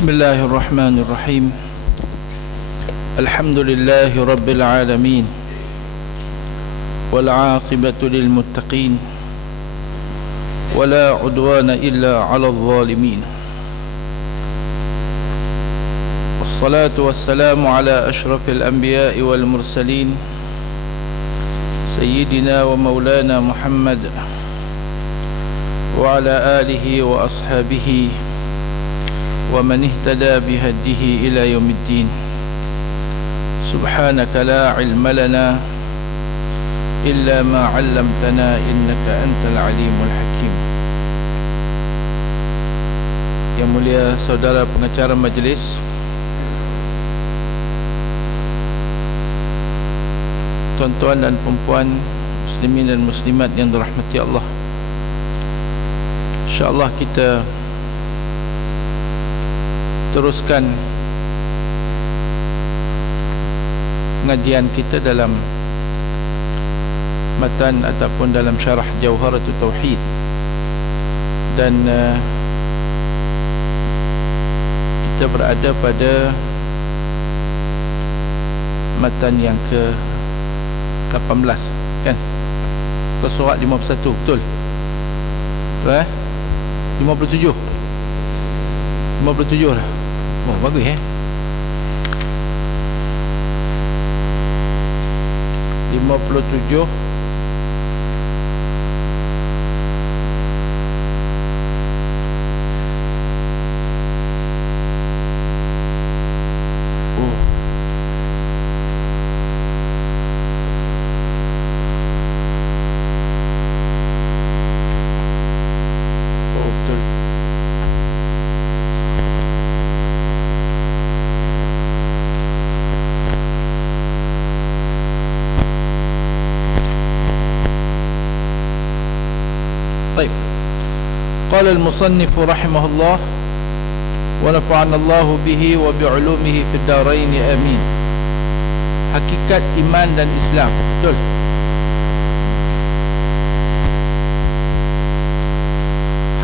Bismillahirrahmanirrahim. Alhamdulillahi rabbil alamin. Wal 'aqibatu lil muttaqin. Wala 'udwana illa 'alal zalimin. Wassalatu wassalamu ala asyrafil anbiya'i wal mursalin, sayyidina wa maulana Muhammad wa ala alihi wa ashabihi wa man ihtada bihadihi ila yaumiddin. Subhanaka la ilma lana illa ma 'allamtana innaka antal alimul hakim. Yang mulia saudara pengacara majlis, tuan-tuan dan puan-puan, muslimin dan muslimat yang dirahmati Allah, InsyaAllah kita teruskan pengajian kita dalam matan ataupun dalam syarah Jauharatul Tauhid. Dan kita berada pada matan yang ke-18, kan? Ke surat 51, betul? Betul, 57 lah. Oh, bagus, 57. قال المصنف رحمه الله ونفعنا الله به وبعلومه في الدارين آمين. Hakikat iman dan Islam, betul?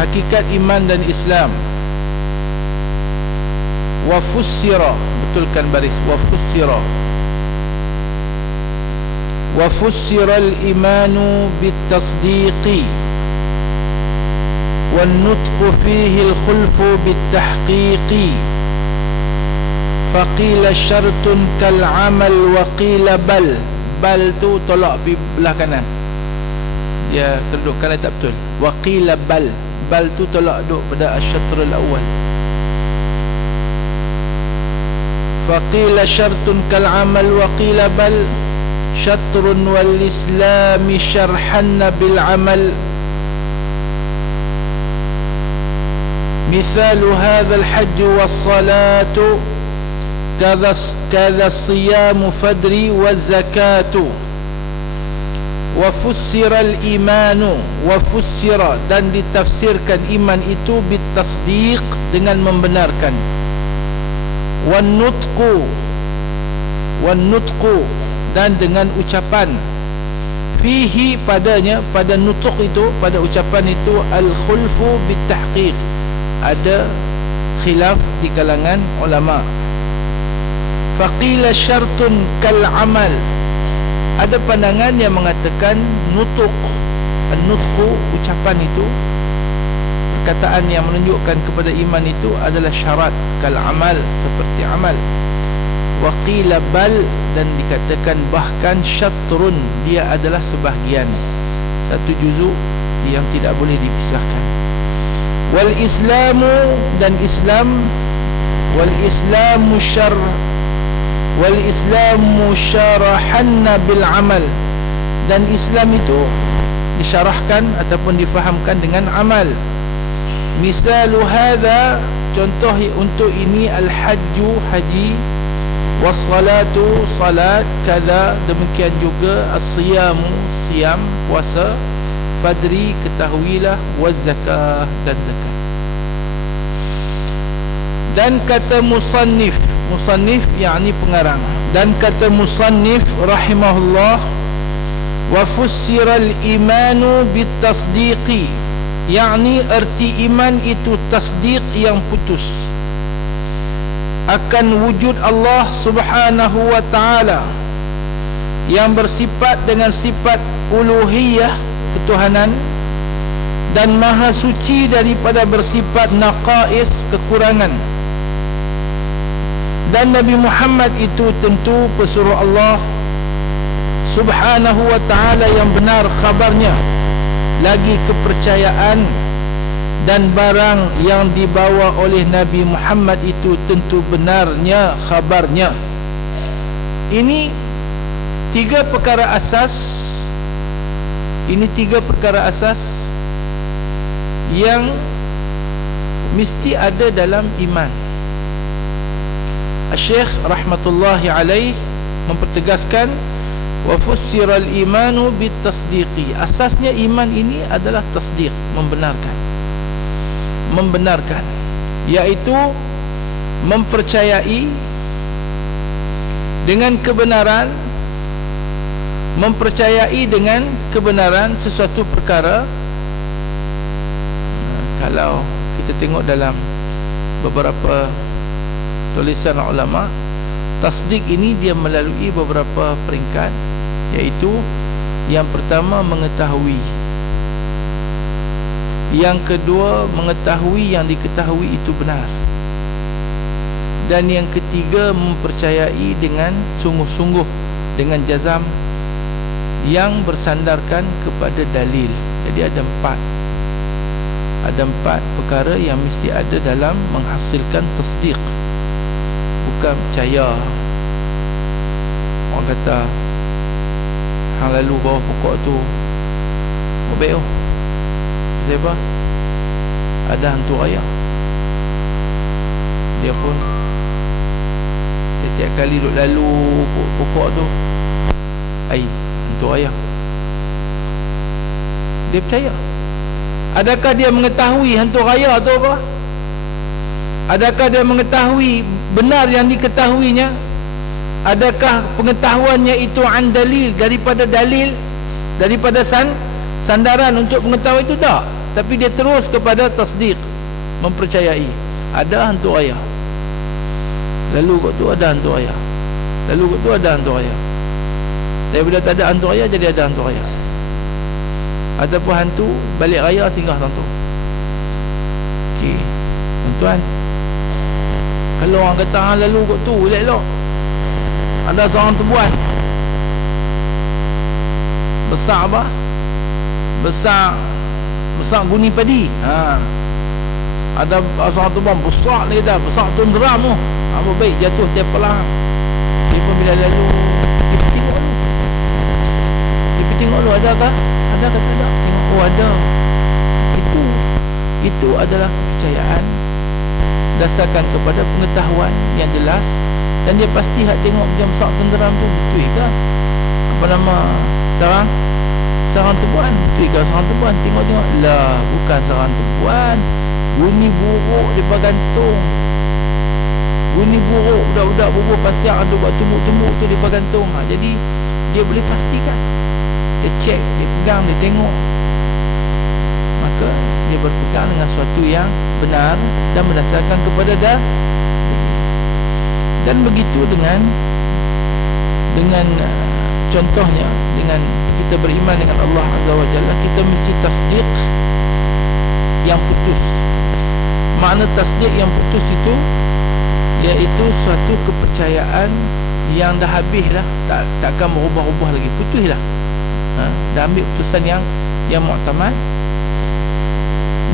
Hakikat iman dan Islam. Wa fussira, betulkan baris, wa fussira. Wa fussira al-imanu bit-tasdiqi والنطق فيه الخلف بالتحقيق فقيل شرط كالعمل وقيل بل tu tolak belah kanan, dia terduduk kanan tak betul. Waqila bal tu tolak duduk pada asyatr al-awwal. faqila syartun kal'amal waqila bal syatrun wal islami syarhanna bil amal. مثال هذا الحج والصلاة كذا الصيام فدري والزكاة. وفسر الإيمان وفسر dan ditafsirkan iman itu bitasdiq dengan membenarkan. Wannutqu dan dengan ucapan. Fihi padanya, pada nutuq itu, pada ucapan itu, al-khulfu bitahqiq, ada khilaf di kalangan ulama. Faqila syartun kal amal, ada pandangan yang mengatakan nutuq, an-nutqu, ucapan itu, perkataan yang menunjukkan kepada iman itu adalah syarat, kal amal, seperti amal. Waqila bal, dan dikatakan bahkan syatrun, dia adalah sebahagian, satu juzuk yang tidak boleh dipisahkan. Wal islamu, dan Islam, wal islamu syarahanna bil amal, dan Islam itu disyarahkan ataupun difahamkan dengan amal. Misalu hadza, contoh untuk ini, al hajju, haji, was salatu, salat, kaza, demikian juga as-siyamu, siyam, puasa, fadri, ketahuilah, waz zakah, dan zakat. Dan kata musannif yakni pengarang, dan kata musannif rahimahullah, wa fussira al-imanu bitasdiqi, yakni erti iman itu tasdiq yang putus. akan wujud Allah Subhanahu wa ta'ala yang bersifat dengan sifat uluhiyah, ketuhanan, dan maha suci daripada bersifat naqais, kekurangan. Dan Nabi Muhammad itu tentu pesuruh Allah Subhanahu wa ta'ala yang benar khabarnya. Lagi kepercayaan dan barang yang dibawa oleh Nabi Muhammad itu tentu benarnya khabarnya. Ini tiga perkara asas. Ini tiga perkara asas yang mesti ada dalam iman. Syekh rahmatullahi alaih mempertegaskan, wa fussira al-imanu bitasdiqi. Asasnya iman ini adalah tasdiq, membenarkan, iaitu mempercayai dengan kebenaran, sesuatu perkara. Kalau kita tengok dalam beberapa tulisan ulama, tasdik ini dia melalui beberapa peringkat, iaitu yang pertama mengetahui, yang kedua mengetahui yang diketahui itu benar, dan yang ketiga mempercayai dengan sungguh-sungguh, dengan jazam, yang bersandarkan kepada dalil. Jadi ada empat perkara yang mesti ada dalam menghasilkan tasdik. Bukan percaya, orang kata hang lalu bawah pokok tu baik siapa ada hantu raya, dia pun setiap kali duk lalu pokok tu hantu raya, dia percaya. Adakah dia mengetahui hantu raya tu apa? Adakah dia mengetahui benar yang diketahuinya? Adakah pengetahuannya itu an dalil, daripada sandaran untuk mengetahui itu? Tak. Tapi dia terus kepada tasdik, mempercayai ada hantu raya. Lalu kat tu ada hantu raya, lalu kat tu ada hantu raya. Daripada tak ada hantu raya jadi ada hantu raya. Ataupun hantu balik raya singgah tentu. Okey, tuan-tuan, kalau orang kata hang lalu kat tu elok-elok, ada seorang perempuan besar apa? Besar guni padi. Ada seorang perempuan besar ni dah, besar tu geram tu. Apa baik jatuh tiap pelang. Dia pun bila lalu dia tengok lu ada ke? Ada ke tak? Tengok, oh ada. Itu adalah kepercayaan dasarkan kepada pengetahuan yang jelas, dan dia pasti hak tengok jam sak tenderam tu betul ke? Apa nama sarang tebuan? Betul ke sarang tebuan? Tengok lah, bukan sarang tebuan, bunyi buruk depa gantung. Bunyi buruk budak-budak bubuh pasir ada buat tumbuk-tumbuk tu depa gantung. Jadi dia boleh pastikan. Dia cek, dia pegang, dia tengok, maka dia berpegang dengan sesuatu yang benar dan berdasarkan kepada dan begitu dengan contohnya, dengan kita beriman dengan Allah Azza wa Jalla, kita mesti tasdik yang putus. Makna tasdik yang putus itu iaitu suatu kepercayaan yang dah habis dah, tak akan berubah-ubah lagi, putus dah. Dah ambil putusan yang mu'tamad.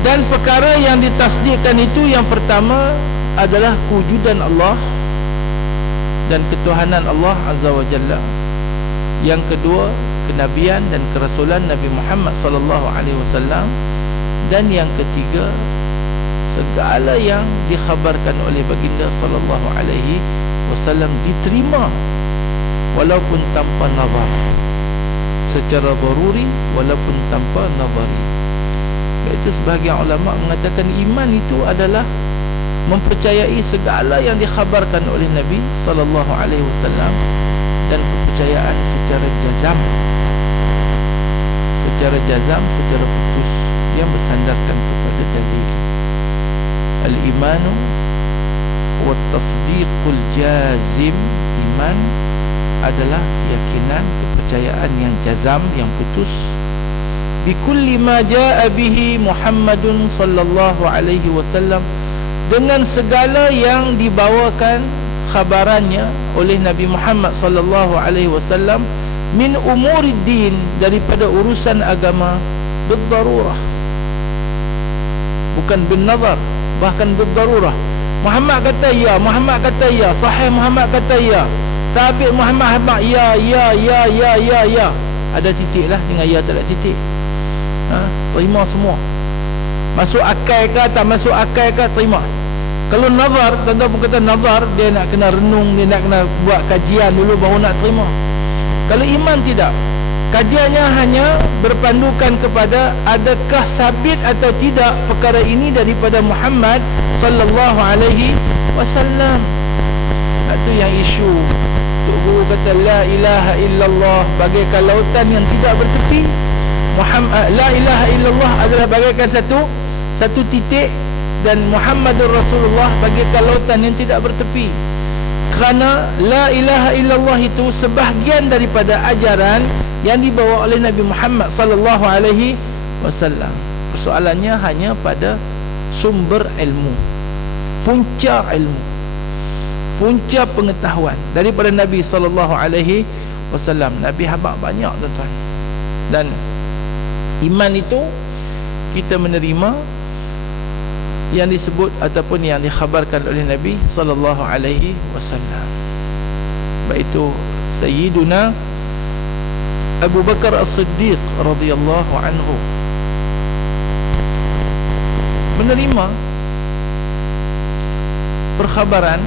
Dan perkara yang ditasdikkan itu, yang pertama adalah kewujudan Allah dan ketuhanan Allah Azza wa Jalla. Yang kedua, kenabian dan kerasulan Nabi Muhammad sallallahu alaihi wasallam. Dan yang ketiga, segala yang dikhabarkan oleh baginda sallallahu alaihi wasallam diterima walaupun tanpa nazar, secara daruri walaupun tanpa nazari. Iaitu sebahagian ulama mengatakan iman itu adalah mempercayai segala yang dikhabarkan oleh Nabi sallallahu alaihi wasallam, dan kepercayaan secara jazam, secara putus, yang bersandarkan kepada dalil. Al-imanu wa tasdiqul jazim. Iman adalah keyakinan, kepercayaan yang jazam, yang putus, bikulli ma jaa bihi Muhammadun sallallahu alaihi wasallam, dengan segala yang dibawakan khabarannya oleh Nabi Muhammad sallallahu alaihi wasallam, min umuriddin, daripada urusan agama, bidarurah, bukan bin nazar, bahkan bidarurah. Muhammad kata ya, Muhammad kata ya, sahih Muhammad kata ya, tabi Muhammad habaq ya. Ada titik lah, dengan ya tak ada titik. Terima semua. Masuk akal ke tak masuk akal ke, terima. Kalau nazar, tuan-tuan pun kata nazar, dia nak kena renung, dia nak kena buat kajian dulu baru nak terima. Kalau iman tidak, kajiannya hanya berpandukan kepada adakah sabit atau tidak perkara ini daripada Muhammad sallallahu alaihi wasallam. Itu yang isu. Tok Guru kata la ilaha illallah bagaikan lautan yang tidak bertepi. La ilaha illallah adalah bagaikan satu titik, dan Muhammadur Rasulullah bagaikan lautan yang tidak bertepi. Kerana la ilaha illallah itu sebahagian daripada ajaran yang dibawa oleh Nabi Muhammad sallallahu alaihi wasallam. Persoalannya hanya pada sumber ilmu, punca ilmu, punca pengetahuan daripada Nabi sallallahu alaihi wasallam. Nabi habaq banyak, tuan-tuan. Dan iman itu kita menerima yang disebut ataupun yang dikhabarkan oleh Nabi sallallahu alaihi wasallam. Baik itu Sayyiduna Abu Bakar As-Siddiq radhiyallahu anhu menerima perkhabaran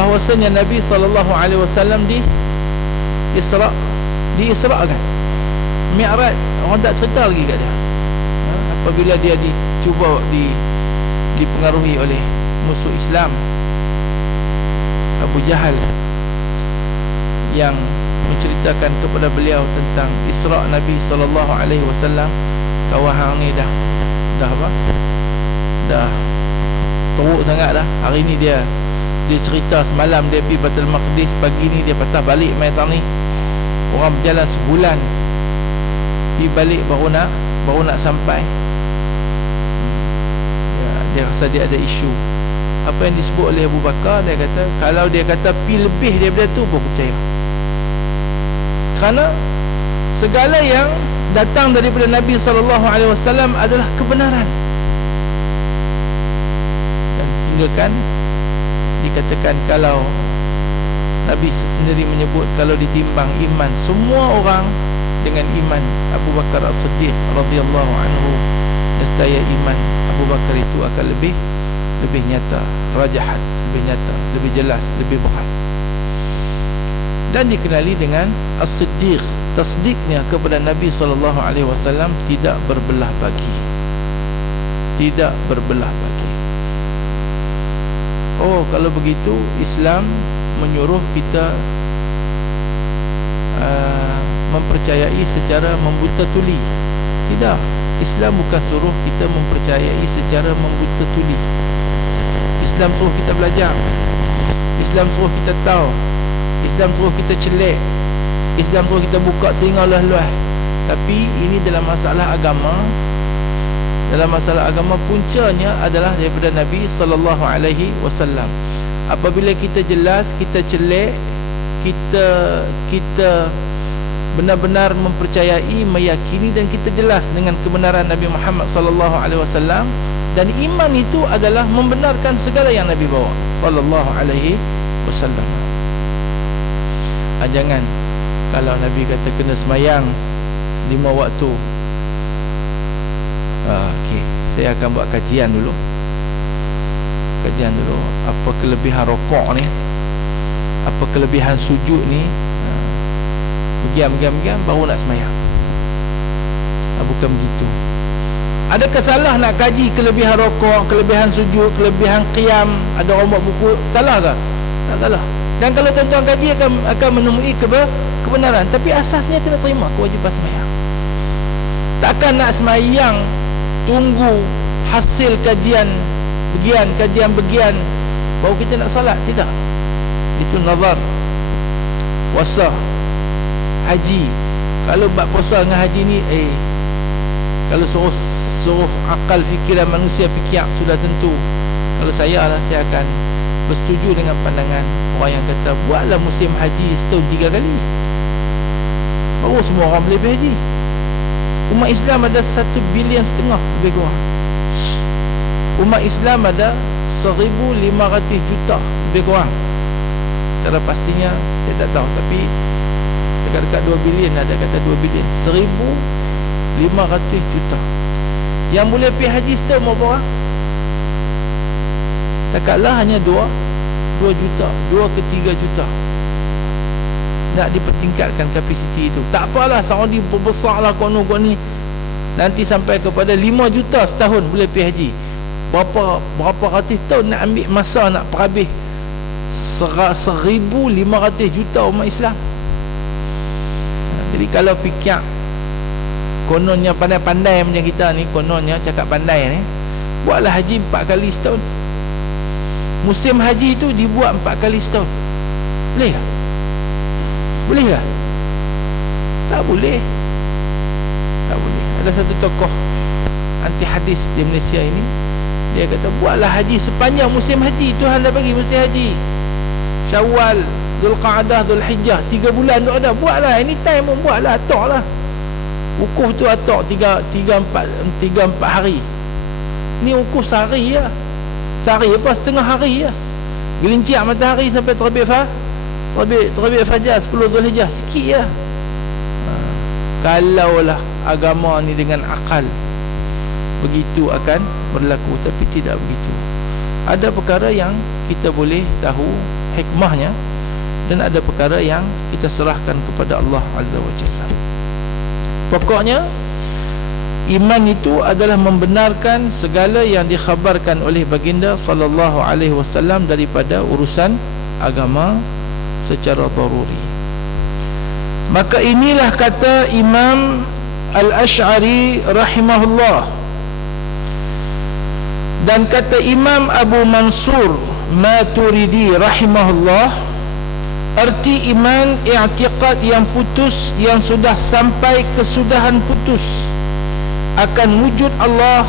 bahwasanya Nabi sallallahu alaihi wasallam diisrakan, Mi'raj. Orang tak cerita lagi kat dia. Apabila dia dicuba dipengaruhi oleh musuh Islam Abu Jahal yang menceritakan kepada beliau tentang Isra' Nabi sallallahu alaihi wasallam. Kawan hang ni dah apa? Dah teruk sangat dah. Hari ni dia cerita semalam dia pergi Baitul Maqdis, pagi ni dia patah balik mai tang ni. Orang berjalan sebulan pergi balik baru nak sampai. Dia rasa dia ada isu. Apa yang disebut oleh Abu Bakar, dia kata kalau dia kata pi lebih daripada tu, baru percaya. Kerana segala yang datang daripada Nabi sallallahu alaihi wasallam adalah kebenaran. Dan hinggakan dikatakan kalau Nabi sendiri menyebut kalau ditimbang iman semua orang dengan iman Abu Bakar As-Siddiq radhiyallahu anhu, nescaya iman Abu Bakar itu akan lebih nyata, rajahat, lebih nyata, lebih jelas, lebih berat. Dan dikenali dengan As-Siddiq, tasdiknya kepada Nabi sallallahu alaihi wasallam tidak berbelah bagi. Tidak berbelah bagi. Oh, kalau begitu Islam menyuruh kita mempercayai secara membuta tuli. Tidak, Islam bukan suruh kita mempercayai secara membuta tuli. Islam suruh kita belajar, Islam suruh kita tahu, Islam suruh kita celik, Islam suruh kita buka telinga luas-luas. Tapi ini dalam masalah agama, dalam masalah agama puncanya adalah daripada Nabi sallallahu alaihi wasallam. Apabila kita jelas, kita celik, kita benar-benar mempercayai, meyakini dan kita jelas dengan kebenaran Nabi Muhammad sallallahu alaihi wasallam, dan iman itu adalah membenarkan segala yang Nabi bawa sallallahu alaihi wasallam. Jangan kalau Nabi kata kena semayang 5 waktu, okey, saya akan buat kajian dulu. Apa kelebihan rokok ni, apa kelebihan sujud ni, Bergiam baru nak semayang. Bukan begitu. Adakah salah nak kaji kelebihan rokok, kelebihan sujud, kelebihan qiyam? Ada orang buat buku, salah ke? Tak salah. Dan kalau tuan-tuan kaji akan menemui kebenaran. Tapi asasnya kena terima kewajipan semayang. Takkan nak semayang tunggu hasil kajian kajian bagian baru kita nak salat. Tidak, itu nazar, puasa, haji. Kalau bab puasa dengan haji ni kalau suruh akal fikiran manusia fikir sudah tentu. Kalau saya akan bersetuju dengan pandangan orang yang kata buatlah musim haji setahun 3 kali, baru semua orang boleh pergi haji. Umat Islam ada 1,5 bilion lebih kurang. Umat Islam ada 1,500 juta lebih kurang. Secara pastinya saya tak tahu, tapi dekat-dekat 2 bilion, ada kata 2 bilion, 1,500 juta yang boleh pergi haji setahun. Berapa orang? Takkanlah hanya 2 juta, 2 ke 3 juta. Nak dipertingkatkan kapasiti itu. Tak apalah, Saudi berbesarlah kono ni. Nanti sampai kepada 5 juta setahun boleh pergi haji. Berapa ratus tahun nak ambil masa nak perhabis 1,500 juta umat Islam. Jadi kalau fikir kononnya pandai-pandai macam kita ni, kononnya cakap pandai ni, buatlah haji 4 kali setahun. Musim haji itu dibuat 4 kali setahun. Boleh tak? Boleh tak? Tak boleh. Tak boleh. Ada satu tokoh anti hadis di Malaysia ini, dia kata buatlah haji sepanjang musim haji. Tuhan dah bagi musim haji, Syawal, Zulqa'adah, Zulhijjah, 3 bulan tu ada. Buatlah, anytime pun buatlah, atok lah. Wukuf tu atok 3-4 hari. Ni wukuf sehari je. Sehari apa? Setengah hari je. Gelincir matahari sampai terbit fajar 10 Zulhijjah, sikit je. Kalaulah agama ni dengan akal, begitu akan berlaku. Tapi tidak begitu. Ada perkara yang kita boleh tahu hikmahnya, dan ada perkara yang kita serahkan kepada Allah Azza wa Jalla. Pokoknya iman itu adalah membenarkan segala yang dikhabarkan oleh baginda sallallahu alaihi wasallam daripada urusan agama secara daruri. Maka inilah kata Imam Al-Ash'ari rahimahullah. Dan kata Imam Abu Mansur Maturidi rahimahullah, arti iman i'tiqad yang putus, yang sudah sampai kesudahan putus akan wujud Allah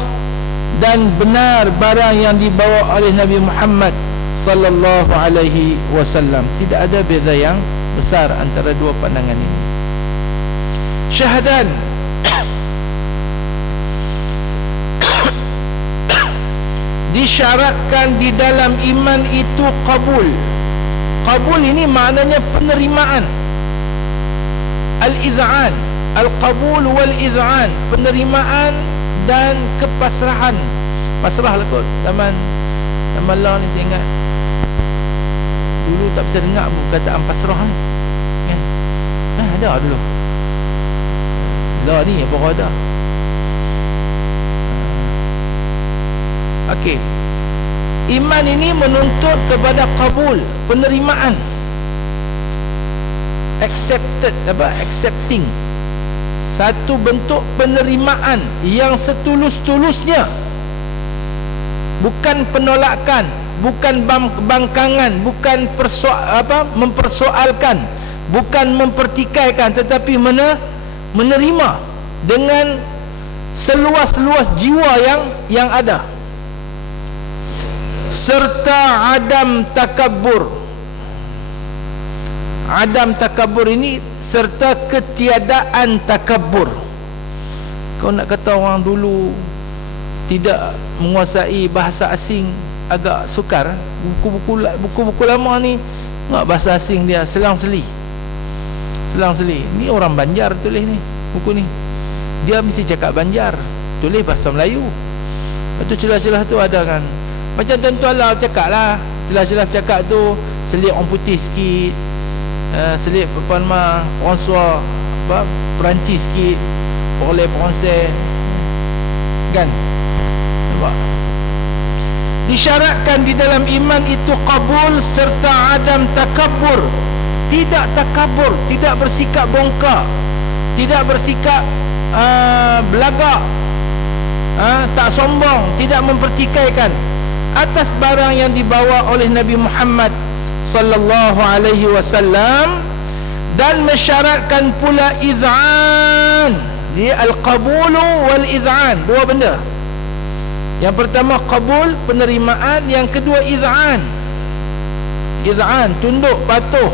dan benar barang yang dibawa oleh Nabi Muhammad sallallahu alaihi wasallam. Tidak ada beza yang besar antara dua pandangan ini. Syahadan disyaratkan di dalam iman itu qabul. Qabul ini maknanya penerimaan. Al-iz'an, al-qabul wal-iz'an, penerimaan dan kepasrahan. Pasrah lah kot. Zaman lah ni saya ingat, dulu tak bisa dengar pun perkataan pasrah ni kan? Ada dulu lah ni baru ada. Okey, iman ini menuntut kepada qabul, penerimaan, accepted, accepting, satu bentuk penerimaan yang setulus-tulusnya, bukan penolakan, bukan bangkangan, bukan mempersoalkan, bukan mempertikaikan, tetapi menerima dengan seluas-luas jiwa yang ada, serta adam takabbur. Adam takabbur ini serta ketiadaan takabbur. Kau nak kata orang dulu tidak menguasai bahasa asing agak sukar. Buku-buku lama ni enggak, bahasa asing dia selang-seli. Ni orang Banjar tulis ni buku ni. Dia mesti cakap Banjar, tulis bahasa Melayu. Lepas tu celah-celah tu ada kan, macam tuan-tuan lah cakap lah, celah-celah cakap tu selit orang putih sikit, selit François Perancis sikit, oleh Fransai kan. Nampak? Disyaratkan di dalam iman itu qabul serta adam takabbur. Tidak takabur, tidak bersikap bongkar, tidak bersikap belagak, tak sombong, tidak mempertikaikan. atas barang yang dibawa oleh Nabi Muhammad sallallahu alaihi wasallam, dan mensyaratkan pula iz'an. Dia al-qabulu wal iz'an, dua benda. Yang pertama qabul, penerimaan. Yang kedua iz'an. Iz'an, tunduk, patuh,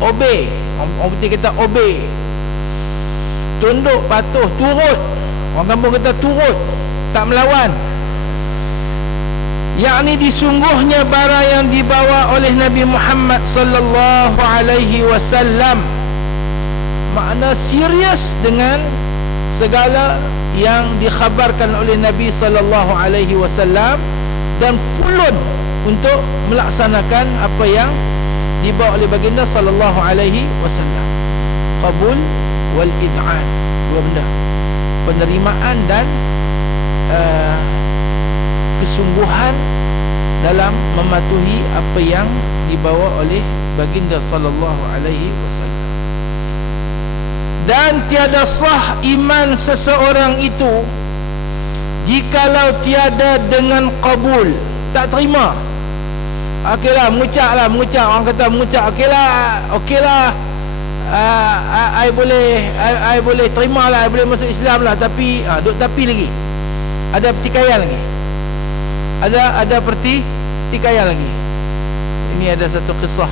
obey. Orang putih kata obey, tunduk, patuh, turut. Orang kampung kata turut, tak melawan. Yakni disungguhnya barang yang dibawa oleh Nabi Muhammad sallallahu alaihi wasallam, makna serius dengan segala yang dikhabarkan oleh Nabi sallallahu alaihi wasallam, dan pulun untuk melaksanakan apa yang dibawa oleh baginda sallallahu alaihi wasallam. Qabul wal id'an, dua benda, penerimaan dan kesungguhan dalam mematuhi apa yang dibawa oleh baginda sallallahu alaihi wasallam. Dan tiada sah iman seseorang itu jikalau tiada dengan qabul, tak terima. Okeylah, mengucap, orang kata mengucap, okeylah, I boleh terima lah, I boleh masuk Islam lah, tapi duk tapi lagi, ada pertikaian lagi, ada pertikaian lagi. Ini ada satu kisah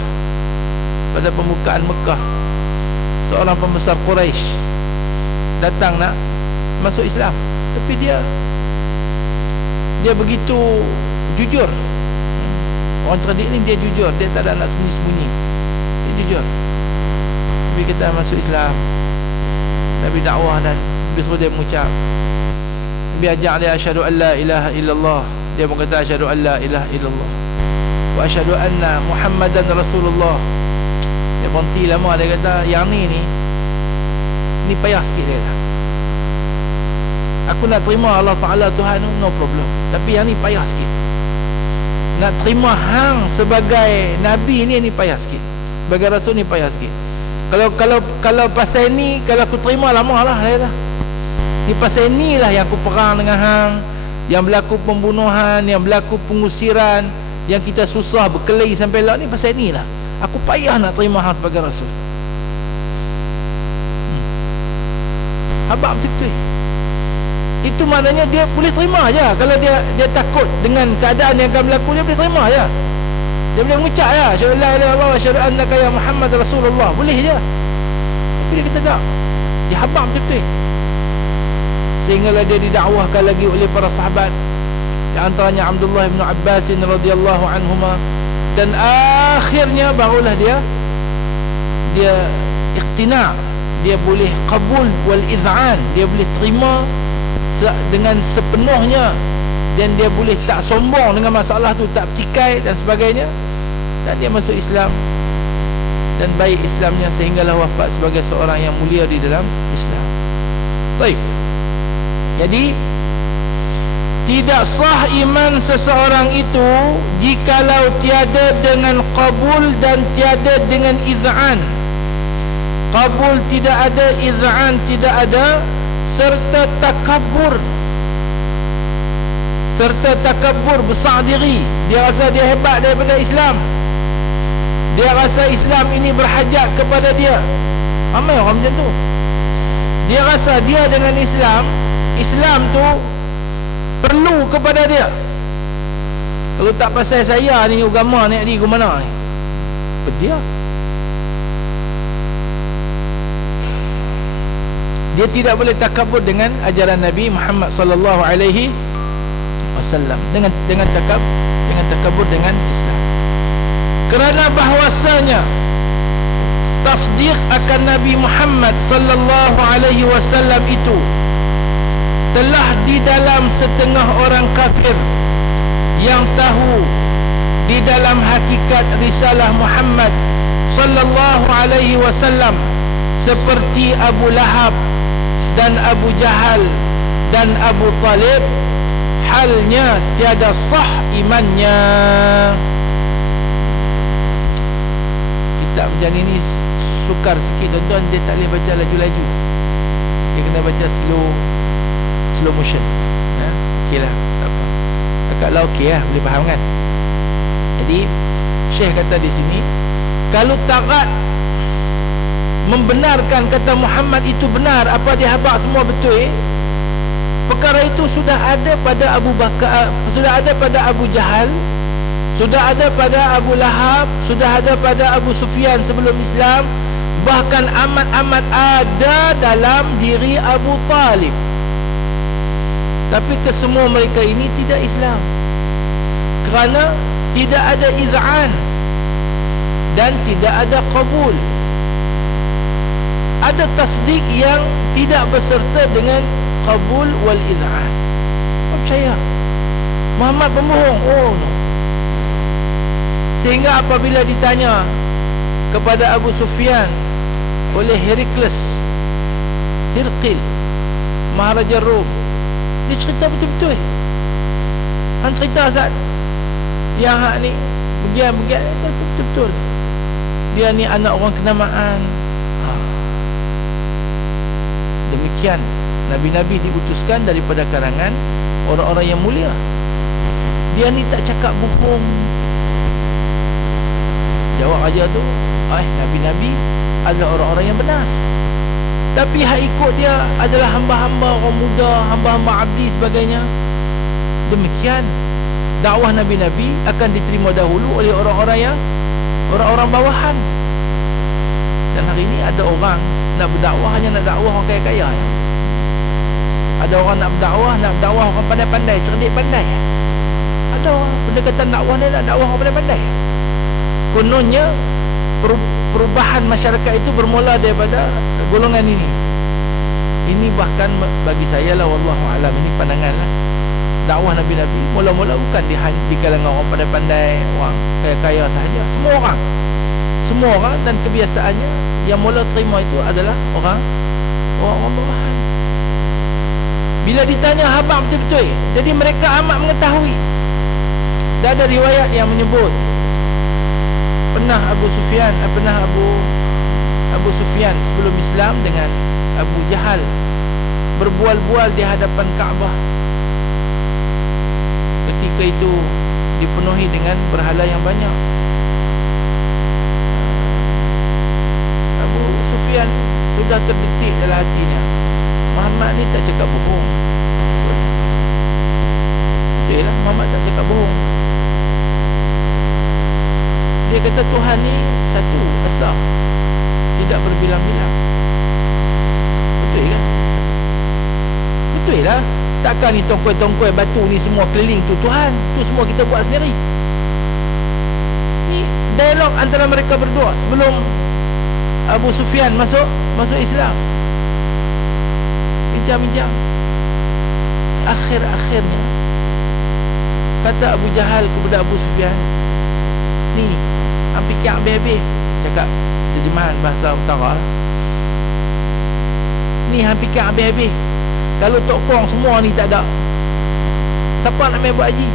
pada pembukaan Mekah. Seorang pembesar Quraisy datang nak masuk Islam, tapi dia begitu jujur. Orang cerdik ni dia jujur, dia tak ada nak sembunyi-sembunyi, dia jujur. Nabi kita masuk Islam, Nabi dakwah, dan Nabi suruh dia mengucap, Nabi ajak dia asyhadu an la ilaha illallah, dia pun kata asyhadu an la ilaha illallah wa asyhadu anna Muhammadan Rasulullah. Dia berhenti lama, dia kata yang ni payah sikit. Dia kata, aku nak terima Allah Ta'ala Tuhan, no problem, tapi yang ni payah sikit. Nak terima hang sebagai Nabi ni payah sikit, sebagai Rasul ni payah sikit. Kalau pasal ni, kalau aku terima lama lah, dia kata, ni pasal ni lah yang aku perang dengan hang, yang berlaku pembunuhan, yang berlaku pengusiran, yang kita susah berkelahi sampai lah, ni pasal ni lah aku payah nak terima hang sebagai Rasul. Habaq betul-betul. Itu maknanya dia boleh terima je. Kalau dia takut dengan keadaan yang akan berlaku, dia boleh terima je. Dia boleh mengucap je, asyhadu an la ilaha illallah wa asyhadu annaka ya Muhammad Rasulullah, boleh je. Tapi dia kata tak, dia habaq betul-betul. Sehinggalah dia didakwahkan lagi oleh para sahabat, di antaranya Abdullah bin Abbas radhiyallahu anhuma, dan akhirnya barulah dia iqtina', dia boleh qabul wal iz'an, dia boleh terima dengan sepenuhnya, dan dia boleh tak sombong dengan masalah tu, tak tikai dan sebagainya, dan dia masuk Islam dan baik Islamnya sehinggalah wafat sebagai seorang yang mulia di dalam Islam. Baik, jadi tidak sah iman seseorang itu jikalau tiada dengan qabul dan tiada dengan iz'an. Qabul tidak ada, iz'an tidak ada, serta takabur besar diri. Dia rasa dia hebat daripada Islam, dia rasa Islam ini berhajat kepada dia. Ramai orang macam tu. Dia rasa dia dengan Islam tu perlu kepada dia. Kalau tak pasal saya ni, agama ni di ke mana ni, dia tidak boleh takabur dengan ajaran Nabi Muhammad sallallahu alaihi wasallam, dengan takabur dengan Islam. Kerana bahwasanya tasdiq akan Nabi Muhammad sallallahu alaihi wasallam itu telah di dalam setengah orang kafir yang tahu di dalam hakikat risalah Muhammad sallallahu alaihi wasallam, seperti Abu Lahab dan Abu Jahal dan Abu Talib, halnya tiada sah imannya. Kitab macam ini sukar sikit tuan-tuan, dia tak boleh baca laju-laju, dia kena baca slow motion. Okey lah, tak apa. Cakaplah okey lah, boleh faham kan? Jadi Syekh kata di sini, kalau takat membenarkan kata Muhammad itu benar, apa dia habaq semua betul, perkara itu sudah ada pada Abu Bakar, sudah ada pada Abu Jahal, sudah ada pada Abu Lahab, sudah ada pada Abu Sufyan sebelum Islam, bahkan amat-amat ada dalam diri Abu Talib. Tapi kesemua mereka ini tidak Islam, kerana tidak ada iz'an dan tidak ada qabul. Ada tasdik yang tidak berserta dengan qabul wal iz'an. Percaya Muhammad pembohong, oh no. Sehingga apabila ditanya kepada Abu Sufyan oleh Herakles, Maharaja Rom, dia cerita betul-betul. Han cerita Ustaz, yang hak ni begian betul-betul. Dia ni anak orang kenamaan. Demikian Nabi-Nabi diutuskan daripada karangan orang-orang yang mulia. Dia ni tak cakap bohong. Jawab aja tu, Nabi-Nabi adalah orang-orang yang benar. Tapi hak ikut dia adalah hamba-hamba orang muda, hamba-hamba abdi sebagainya. Demikian dakwah Nabi-Nabi akan diterima dahulu oleh orang-orang bawahan. Dan hari ini ada orang nak berdakwah hanya nak dakwah orang kaya-kaya. Ada orang nak berdakwah orang pandai-pandai, cerdik pandai. Ada orang pendekatan dakwah ni nak dakwah orang pandai-pandai. Kononnya perubahan masyarakat itu bermula daripada golongan ini. Ini bahkan bagi saya lah, wallahu alam, ini pandangan lah, dakwah Nabi-Nabi mula-mula bukan di kalangan orang pandai-pandai, orang kaya-kaya sahaja. Semua orang dan kebiasaannya yang mula terima itu adalah orang bawahan. Bila ditanya habaq betul-betul, jadi mereka amat mengetahui. Dan ada riwayat yang menyebut pernah Abu Sufyan sebelum Islam dengan Abu Jahal berbual-bual di hadapan Kaabah. Ketika itu dipenuhi dengan berhala yang banyak. Abu Sufyan sudah terdetik dalam hatinya, Muhammad ni tak cakap bohong. Betul lah, Muhammad tak cakap bohong. Dia kata Tuhan ni satu, esa, tidak berbilang-bilang. Betul kan? Betul lah. Takkan ni tongkoi-tongkoi batu ni semua keliling tu Tuhan. Tu semua kita buat sendiri. Ni dialog antara mereka berdua sebelum Abu Sufyan masuk Islam. Bincang-bincang. Akhir-akhirnya kata Abu Jahal kepada Abu Sufyan, ni hampir habis-habis, cakap terjemahan bahasa utara, ni hampir habis-habis. Kalau Tok Kong semua ni tak ada, siapa nak main buat haji?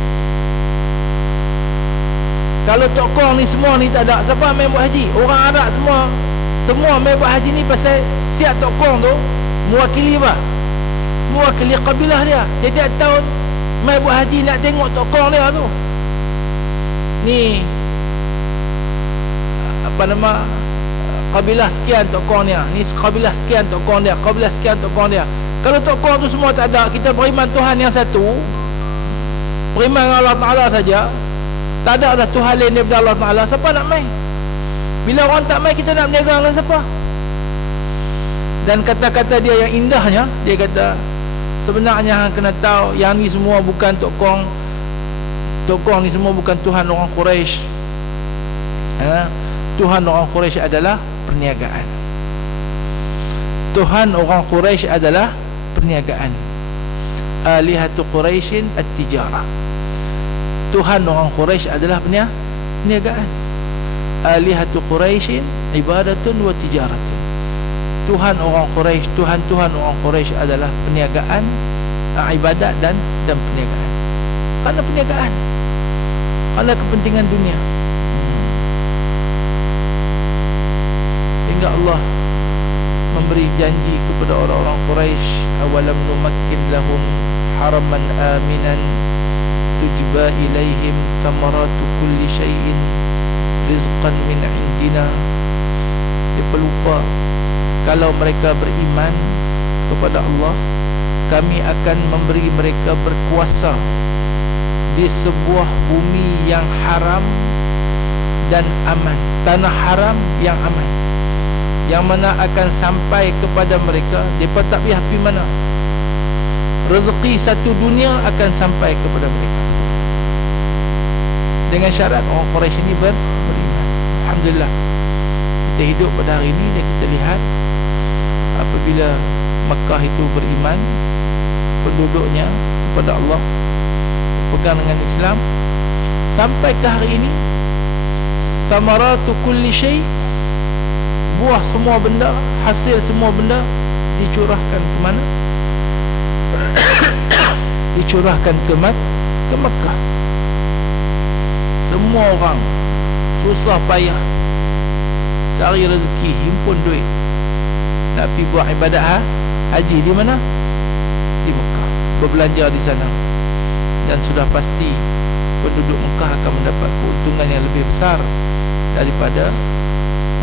Kalau Tok Kong ni semua ni tak ada, siapa main buat haji? Orang Arab semua main buat haji ni pasal siap Tok Kong tu mewakili apa? Mewakili kabilah dia. Setiap tahun main buat haji nak tengok Tok Kong dia tu. Ni apa nama, kabilah sekian Tok Kong dia, ni kabilah sekian Tok Kong dia, kabilah sekian Tok Kong dia. Kalau Tok Kong tu semua tak ada, kita beriman Tuhan yang satu, beriman dengan Allah Ta'ala saja, tak ada Tuhan lain daripada Allah Ta'ala, siapa nak main? Bila orang tak main, kita nak berniaga dengan siapa? Dan kata-kata dia yang indahnya, dia kata sebenarnya hang kena tahu, yang ni semua bukan Tok Kong. Tok Kong ni semua bukan Tuhan orang Quraisy. Tuhan orang Quraisy adalah perniagaan. Tuhan orang Quraisy adalah perniagaan. Alihatu Quraisyin at-tijarah. Tuhan orang Quraisy adalah perniagaan. Alihatu Quraisyin ibadatun wa tijaratun. Tuhan orang Quraisy, Tuhan orang Quraisy adalah perniagaan, ibadat dan perniagaan. Kerana perniagaan, kerana kepentingan dunia. Sehingga Allah memberi janji kepada orang-orang Quraisy, awalam numakkin lahum haraman aminan tujba ilaihim thamaratu kulli syai'in rizqan min indina. Dia pelupa kalau mereka beriman kepada Allah, kami akan memberi mereka berkuasa di sebuah bumi yang haram dan aman, tanah haram yang aman, yang mana akan sampai kepada mereka. Mereka tak payah pergi mana, rezeki satu dunia akan sampai kepada mereka, dengan syarat orang Quraisy ini beriman. Alhamdulillah, kita hidup pada hari ini dan kita lihat apabila Mekah itu beriman, penduduknya kepada Allah, pegang dengan Islam, sampai ke hari ini tamaratu kulli syai', buah semua benda, hasil semua benda dicurahkan ke mana? Dicurahkan ke Mekah. Semua orang susah payah cari rezeki, himpun duit, nak pergi buat ibadat haji di mana? Di Mekah, berbelanja di sana. Dan sudah pasti penduduk Mekah akan mendapat keuntungan yang lebih besar daripada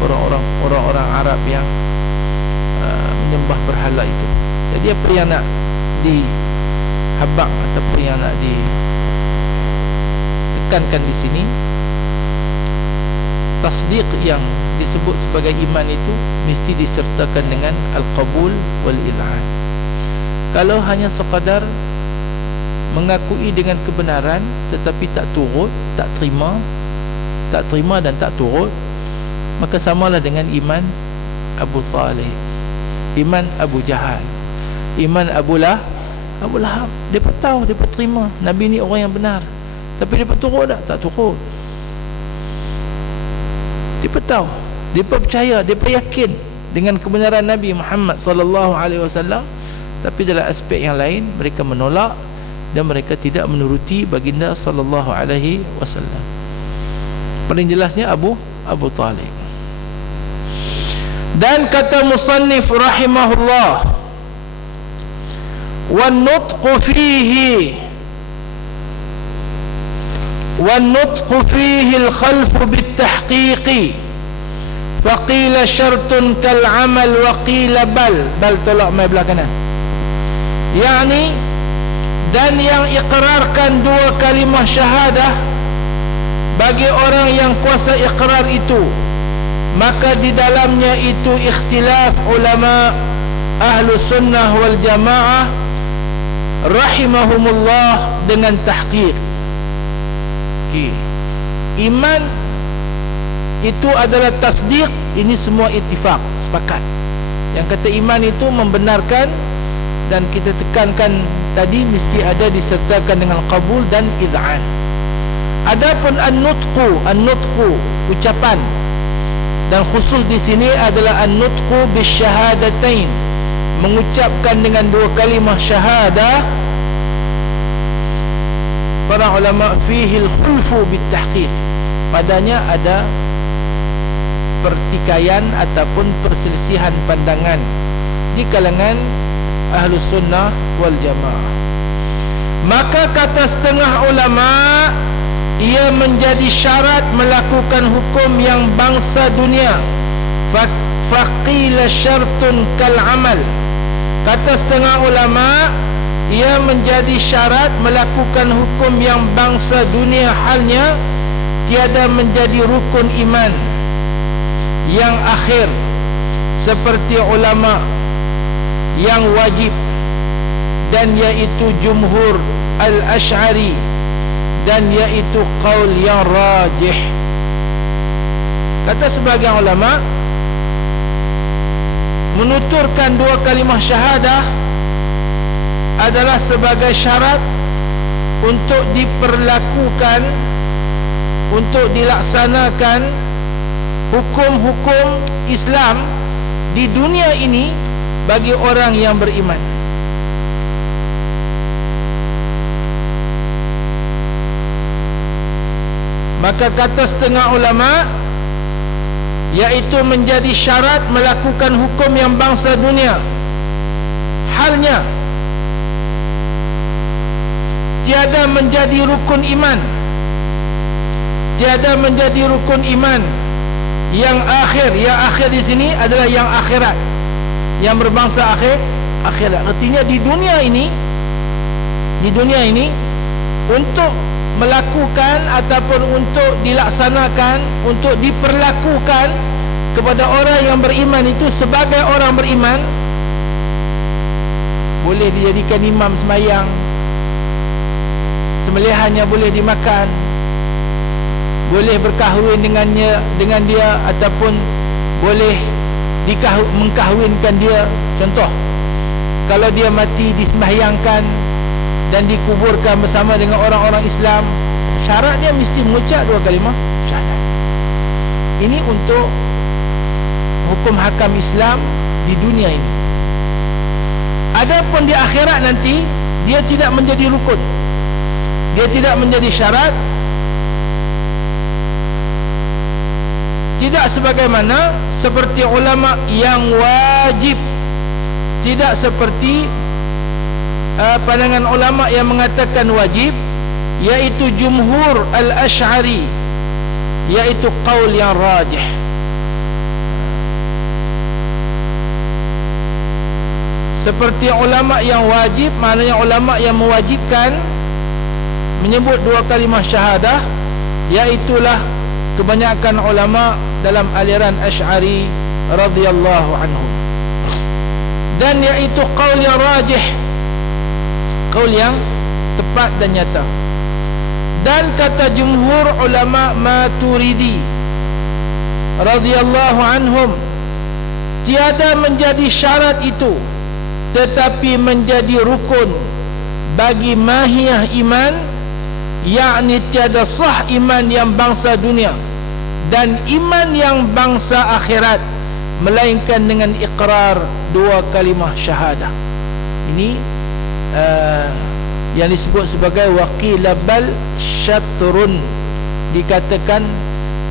orang-orang Arab yang menyembah berhala itu. Jadi apa yang nak dihabaq ataupun yang nak ditekankan di sini, tasdiq yang disebut sebagai iman itu mesti disertakan dengan al-qabul wal-id'an. Kalau hanya sekadar mengakui dengan kebenaran tetapi tak turut, tak terima dan tak turut, maka samalah dengan iman Abu Talib, iman Abu Jahal, iman Abu Lahab. Mereka tahu, mereka terima Nabi ni orang yang benar, tapi mereka turut tak turut. Mereka tahu, mereka percaya, mereka yakin dengan kebenaran Nabi Muhammad sallallahu alaihi wasallam, tapi dalam aspek yang lain mereka menolak dan mereka tidak menuruti baginda sallallahu alaihi wasallam. Paling jelasnya Abu Talib. Dan kata musannif rahimahullah, wan nutqu fihi al-khalf bit-tahqiqi faqila syartun kal amal wa qila bal tolak mai belah kanan, yakni dan yang ikrarkan dua kalimah syahadah bagi orang yang kuasa ikrar itu, maka di dalamnya itu ikhtilaf ulama ahlu sunnah wal jamaah rahimahumullah dengan tahqiq. Iman itu adalah tasdiq, ini semua ittifaq, sepakat. Yang kata iman itu membenarkan, dan kita tekankan tadi mesti ada disertakan dengan qabul dan id'an. Adapun an-nutqu ucapan, dan khusus di sini adalah an-nutqu bisyahadatain, mengucapkan dengan dua kalimah syahadah. Para ulama fihi al-khulfu bit-tahqiq, padanya ada pertikaian ataupun perselisihan pandangan di kalangan Ahlus Sunnah wal Jamaah. Maka kata setengah ulama, ia menjadi syarat melakukan hukum yang bangsa dunia. Faqila syartun kal amal. Kata setengah ulama, ia menjadi syarat melakukan hukum yang bangsa dunia, halnya tiada menjadi rukun iman yang akhir seperti ulama yang wajib, dan yaitu jumhur al-Asy'ari, dan yaitu qaul yang rajih. Kata sebagian ulama, menuturkan dua kalimah syahadah adalah sebagai syarat untuk diperlakukan, untuk dilaksanakan hukum-hukum Islam di dunia ini bagi orang yang beriman. Maka kata setengah ulama, yaitu menjadi syarat melakukan hukum yang bangsa dunia, halnya tiada menjadi rukun iman. Tiada menjadi rukun iman yang akhir. Yang akhir di sini adalah yang akhirat, yang berbangsa akhirat. Artinya di dunia ini untuk melakukan ataupun untuk dilaksanakan, untuk diperlakukan kepada orang yang beriman itu sebagai orang beriman, boleh dijadikan imam sembahyang, sembelihannya boleh dimakan, boleh berkahwin dengan dia ataupun boleh mengkahwinkan dia. Contoh, kalau dia mati disembahyangkan dan dikuburkan bersama dengan orang-orang Islam, syarat dia mesti mengucap 2 kalimah syahadat. Ini untuk hukum hakam Islam di dunia ini. Adapun di akhirat nanti, dia tidak menjadi rukun, dia tidak menjadi syarat, tidak sebagaimana seperti ulama yang wajib, tidak seperti pandangan ulama yang mengatakan wajib, yaitu jumhur al-Asy'ari, yaitu qaul yang rajih. Seperti ulama yang wajib, maknanya ulama yang mewajibkan menyebut 2 kalimah syahadah, iaitulah kebanyakan ulama dalam aliran Asy'ari radhiyallahu anhum. Dan iaitu qaul yang rajih, qaul yang tepat dan nyata. Dan kata jumhur ulama Maturidi radhiyallahu anhum, tiada menjadi syarat itu, tetapi menjadi rukun bagi mahiyah iman, yakni tiada sah iman yang bangsa dunia dan iman yang bangsa akhirat melainkan dengan iqrar 2 kalimah syahadah. Ini yang disebut sebagai waqila bal syatrun, dikatakan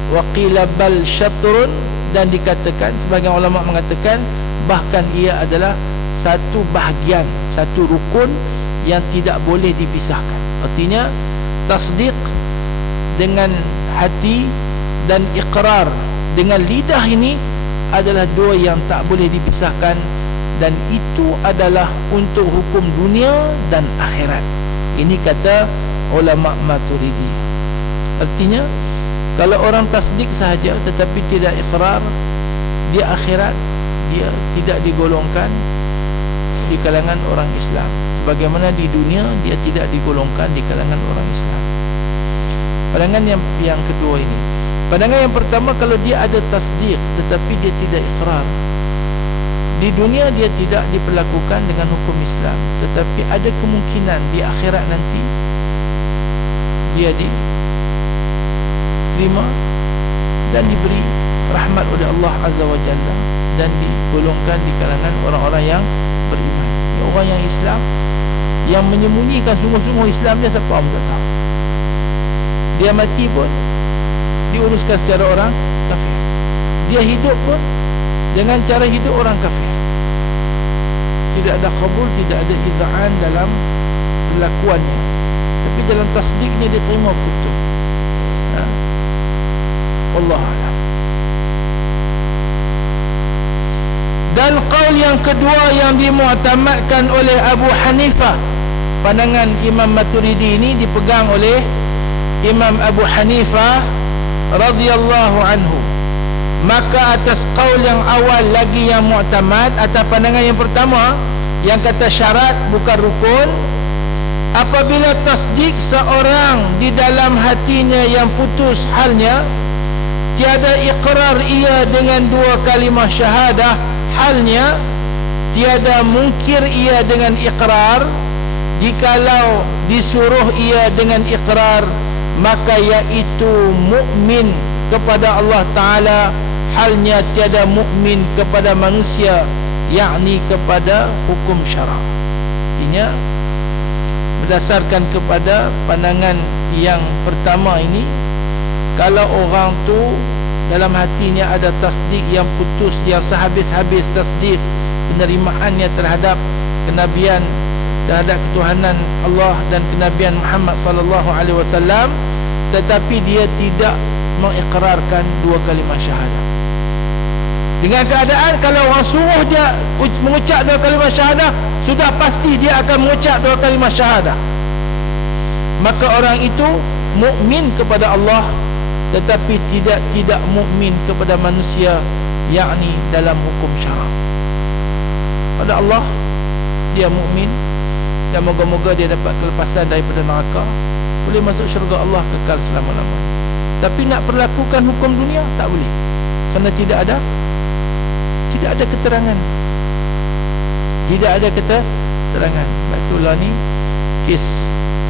waqila bal syatrun, dan dikatakan sebagian ulama mengatakan bahkan ia adalah satu bahagian, satu rukun yang tidak boleh dipisahkan. Artinya tasdiq dengan hati dan iqrar dengan lidah ini adalah 2 yang tak boleh dipisahkan, dan itu adalah untuk hukum dunia dan akhirat. Ini kata ulama Maturidi. Artinya kalau orang tasdik sahaja tetapi tidak iqrar, di akhirat dia tidak digolongkan di kalangan orang Islam, sebagaimana di dunia dia tidak digolongkan di kalangan orang Islam. Pandangan yang kedua ini. Pandangan yang pertama, kalau dia ada tasdik tetapi dia tidak iqrar, di dunia dia tidak diperlakukan dengan hukum Islam, tetapi ada kemungkinan di akhirat nanti dia diterima dan diberi rahmat oleh Allah Azza wa Jalla dan digolongkan di kalangan orang-orang yang beriman. Orang yang Islam yang menyembunyikan sungguh-sungguh Islam dia, siapa pun tak tahu. Dia mati pun diuruskan secara orang kafir. Dia hidup pun dengan cara hidup orang kafir. Tidak ada qabul, tidak ada izaan dalam perlakuannya, tapi dalam tasdiknya dia terima betul. Wallahu a'lam. Dan qaul yang kedua yang dimu'tamadkan oleh Abu Hanifah, pandangan Imam Maturidi ini dipegang oleh Imam Abu Hanifah radhiyallahu anhu. Maka atas qaul yang awal lagi yang mu'tamad, atas pandangan yang pertama yang kata syarat bukan rukun, apabila tasdik seorang di dalam hatinya yang putus halnya, tiada iqrar ia dengan 2 kalimah syahadah, halnya tiada mungkir ia dengan iqrar, jikalau disuruh ia dengan iqrar maka iaitu mukmin kepada Allah Ta'ala, halnya tiada mukmin kepada manusia, yakni kepada hukum syarak. Artinya berdasarkan kepada pandangan yang pertama ini, kalau orang tu dalam hatinya ada tasdik yang putus, yang sehabis-habis tasdik penerimaannya terhadap kenabian terhadap ketuhanan Allah dan kenabian Muhammad sallallahu alaihi wasallam, tetapi dia tidak mengikrarkan dua kalimah syahadah. Dengan keadaan kalau orang suruh dia mengucap dua kalimah syahadah, sudah pasti dia akan mengucap dua kalimah syahadah, maka orang itu mukmin kepada Allah tetapi tidak mukmin kepada manusia, yakni dalam hukum syarak. Pada Allah dia mukmin dan moga-moga dia dapat kelepasan daripada neraka, boleh masuk syurga Allah kekal selama-lamanya. Tapi nak perlakukan hukum dunia tak boleh, kerana tidak ada keterangan. Tidak ada keterangan. Itulah ni kes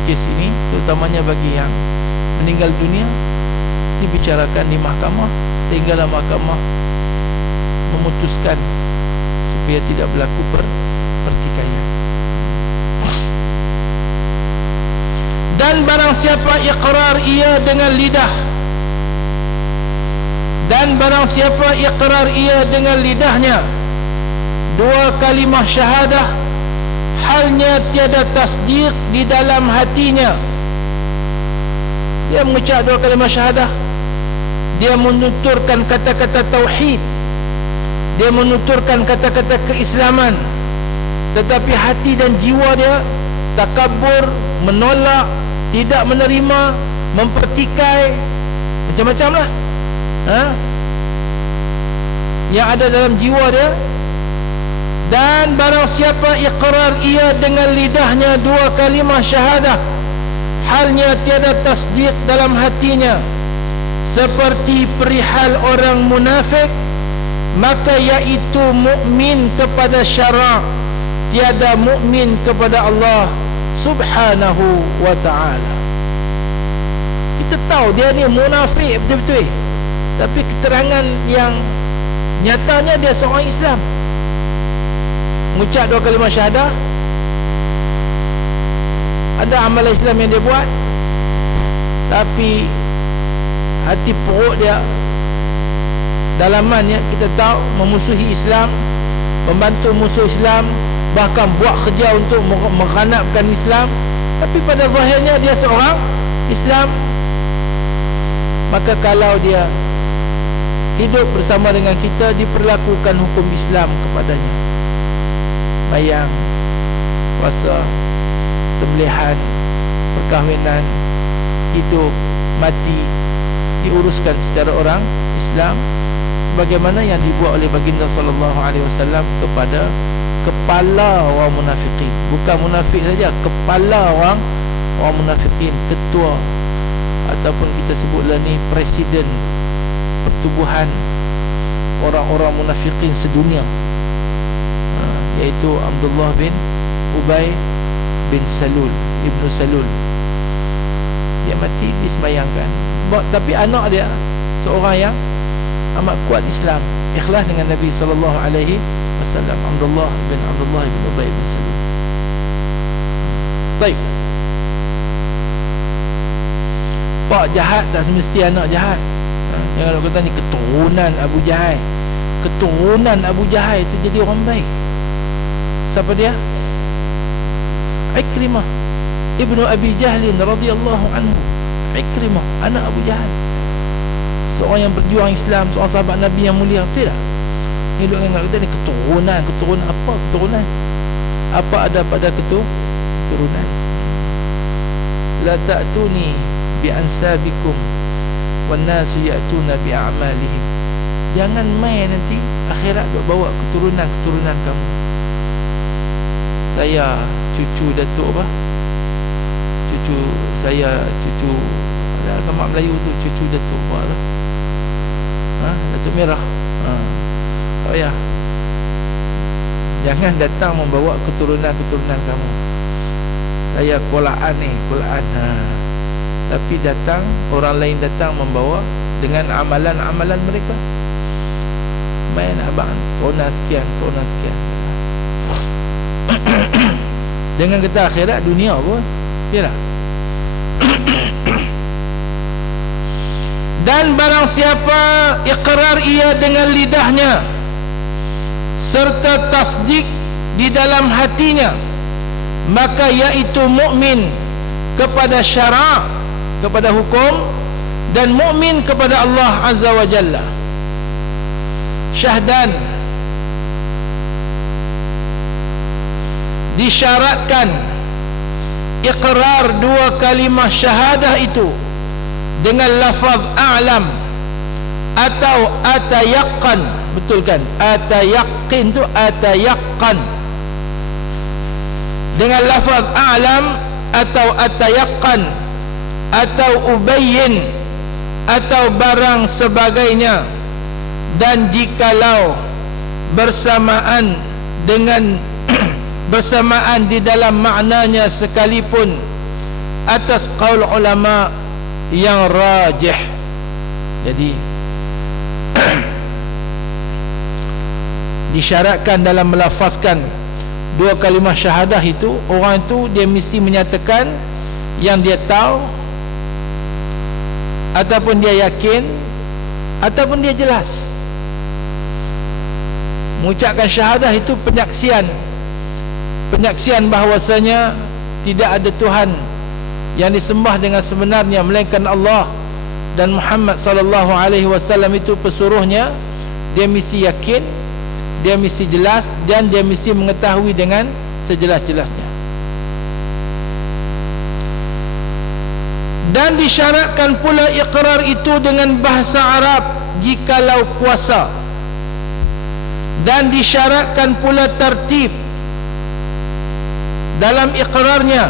ini terutamanya bagi yang meninggal dunia dibicarakan di mahkamah, sehinggalah mahkamah memutuskan supaya tidak berlaku pertikaian. Dan barang siapa iqrar ia dengan lidah, dan barang siapa iqrar ia dengan lidahnya dua kalimah syahadah, halnya tiada tasdik di dalam hatinya. Dia mengucap dua kalimah syahadah, dia menuturkan kata-kata tauhid, dia menuturkan kata-kata keislaman, tetapi hati dan jiwa dia takabur, menolak, tidak menerima, mempertikai, macam-macam lah yang ada dalam jiwa dia. Dan barang siapa iqrar ia dengan lidahnya dua kalimah syahadah, halnya tiada tasdik dalam hatinya, seperti perihal orang munafik, maka iaitu mukmin kepada syarak, tiada mukmin kepada Allah subhanahu wa ta'ala. Kita tahu dia ni munafik betul-betul, tapi keterangan yang nyatanya dia seorang Islam, mengucap dua kalimah syahadah, ada amalan Islam yang dia buat, tapi hati perut dia, dalamannya kita tahu memusuhi Islam, membantu musuh Islam, bahkan buat kerja untuk mengkhanapkan Islam, tapi pada zahirnya dia seorang Islam. Maka kalau dia hidup bersama dengan kita, diperlakukan hukum Islam kepadanya, bayang, puasa, sembelihan, perkahwinan, hidup, mati, diuruskan secara orang Islam, sebagaimana yang dibuat oleh baginda sallallahu alaihi wasallam kepada kepala orang munafikin. Bukan munafik saja, kepala orang munafikin, ketua ataupun kita sebutlah ni presiden pertubuhan orang-orang munafikin sedunia, iaitu Abdullah bin Ubay bin Salul, Ibnu Salul. Dia mati disemayangkan, tapi anak dia seorang yang amat kuat Islam, ikhlas dengan Nabi sallallahu alaihi wasallam, Abdullah bin Ubay bin Salul. Baik, pak jahat tak semesti anak jahat. Jangan kata ni keturunan Abu Jahal. Keturunan Abu Jahal itu jadi orang baik. Siapa dia? Ikrimah Ibnu Abi Jahlin radhiyallahu anhu. Ikrimah anak Abu Jahal, seorang yang berjuang Islam, seorang sahabat Nabi yang mulia. Betul tak? Ni duk ingat kita ni keturunan apa? Keturunan apa ada pada keturunan? La ta'tuni bi ansabikum wan nasu ya'tuna bi a'malihim. Jangan main nanti akhirat duk bawa keturunan kamu. Saya cucu Datuk apa? Cucu saya, cucu ada nama Melayu tu, cucu Datuk apa lah? Datuk Merah. Oh ya. Jangan datang membawa keturunan kamu. Saya kolaan ni, tapi datang, orang lain datang membawa dengan amalan-amalan mereka. Main abang, turunan sekian. Dengan kata akhirat dunia pun kira. Dan barang siapa iqrar ia dengan lidahnya serta tasdik di dalam hatinya maka iaitu mukmin kepada syara', kepada hukum, dan mukmin kepada Allah Azza wa Jalla. Syahdan disyaratkan iqrar dua kalimah syahadah itu dengan lafaz a'lam atau atayaqqan. Betul kan? Atayaqqin tu atayaqqan. Dengan lafaz a'lam atau atayaqqan atau ubayyin atau barang sebagainya. Dan jikalau bersamaan dengan bersamaan di dalam maknanya sekalipun atas qaul ulama yang rajih. Jadi disyaratkan dalam melafazkan dua kalimah syahadah itu, orang itu dia mesti menyatakan yang dia tahu, ataupun dia yakin, ataupun dia jelas. Mengucapkan syahadah itu penyaksian bahawasanya tidak ada Tuhan yang disembah dengan sebenarnya melainkan Allah, dan Muhammad sallallahu alaihi wasallam itu pesuruhnya. Dia mesti yakin, dia mesti jelas, dan dia mesti mengetahui dengan sejelas-jelasnya. Dan disyaratkan pula iqrar itu dengan bahasa Arab jikalau puasa. Dan disyaratkan pula tertib dalam iqrarnya,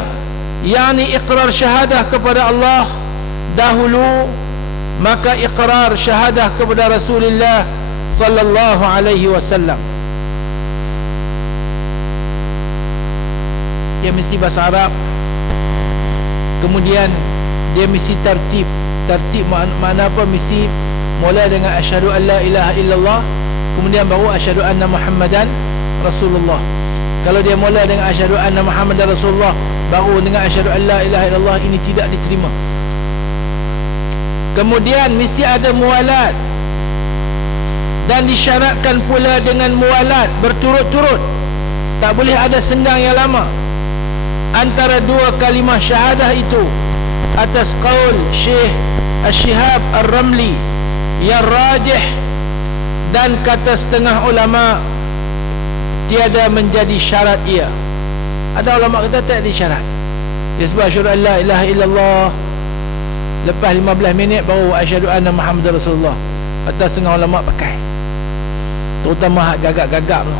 yakni iqrar syahadah kepada Allah dahulu, maka iqrar syahadah kepada Rasulullah sallallahu alaihi wasallam. Dia mesti bahasa Arab, kemudian dia mesti tertib. Tertib makna apa? Mesti mula dengan asyhadu an la ilaha illallah, kemudian baru asyhadu anna Muhammadan Rasulullah. Kalau dia mula dengan asyhadu anna Muhammadan Rasulullah baru dengan asyhadu an la ilaha illallah, ini tidak diterima. Kemudian mesti ada muwalat, dan disyaratkan pula dengan muwalat berturut-turut. Tak boleh ada senggang yang lama antara dua kalimah syahadah itu atas qaul Syekh Asy-Syihab Ar-Ramli yang rajih, dan kata setengah ulama tiada menjadi syarat ia. Ada ulama kata tak ada syarat. Dia sebut asyhadu an la ilaha illallah, lepas 15 minit baru asyhadu anna Muhammadar Rasulullah. Kata setengah ulama pakai, terutama hak gagap-gagap tu.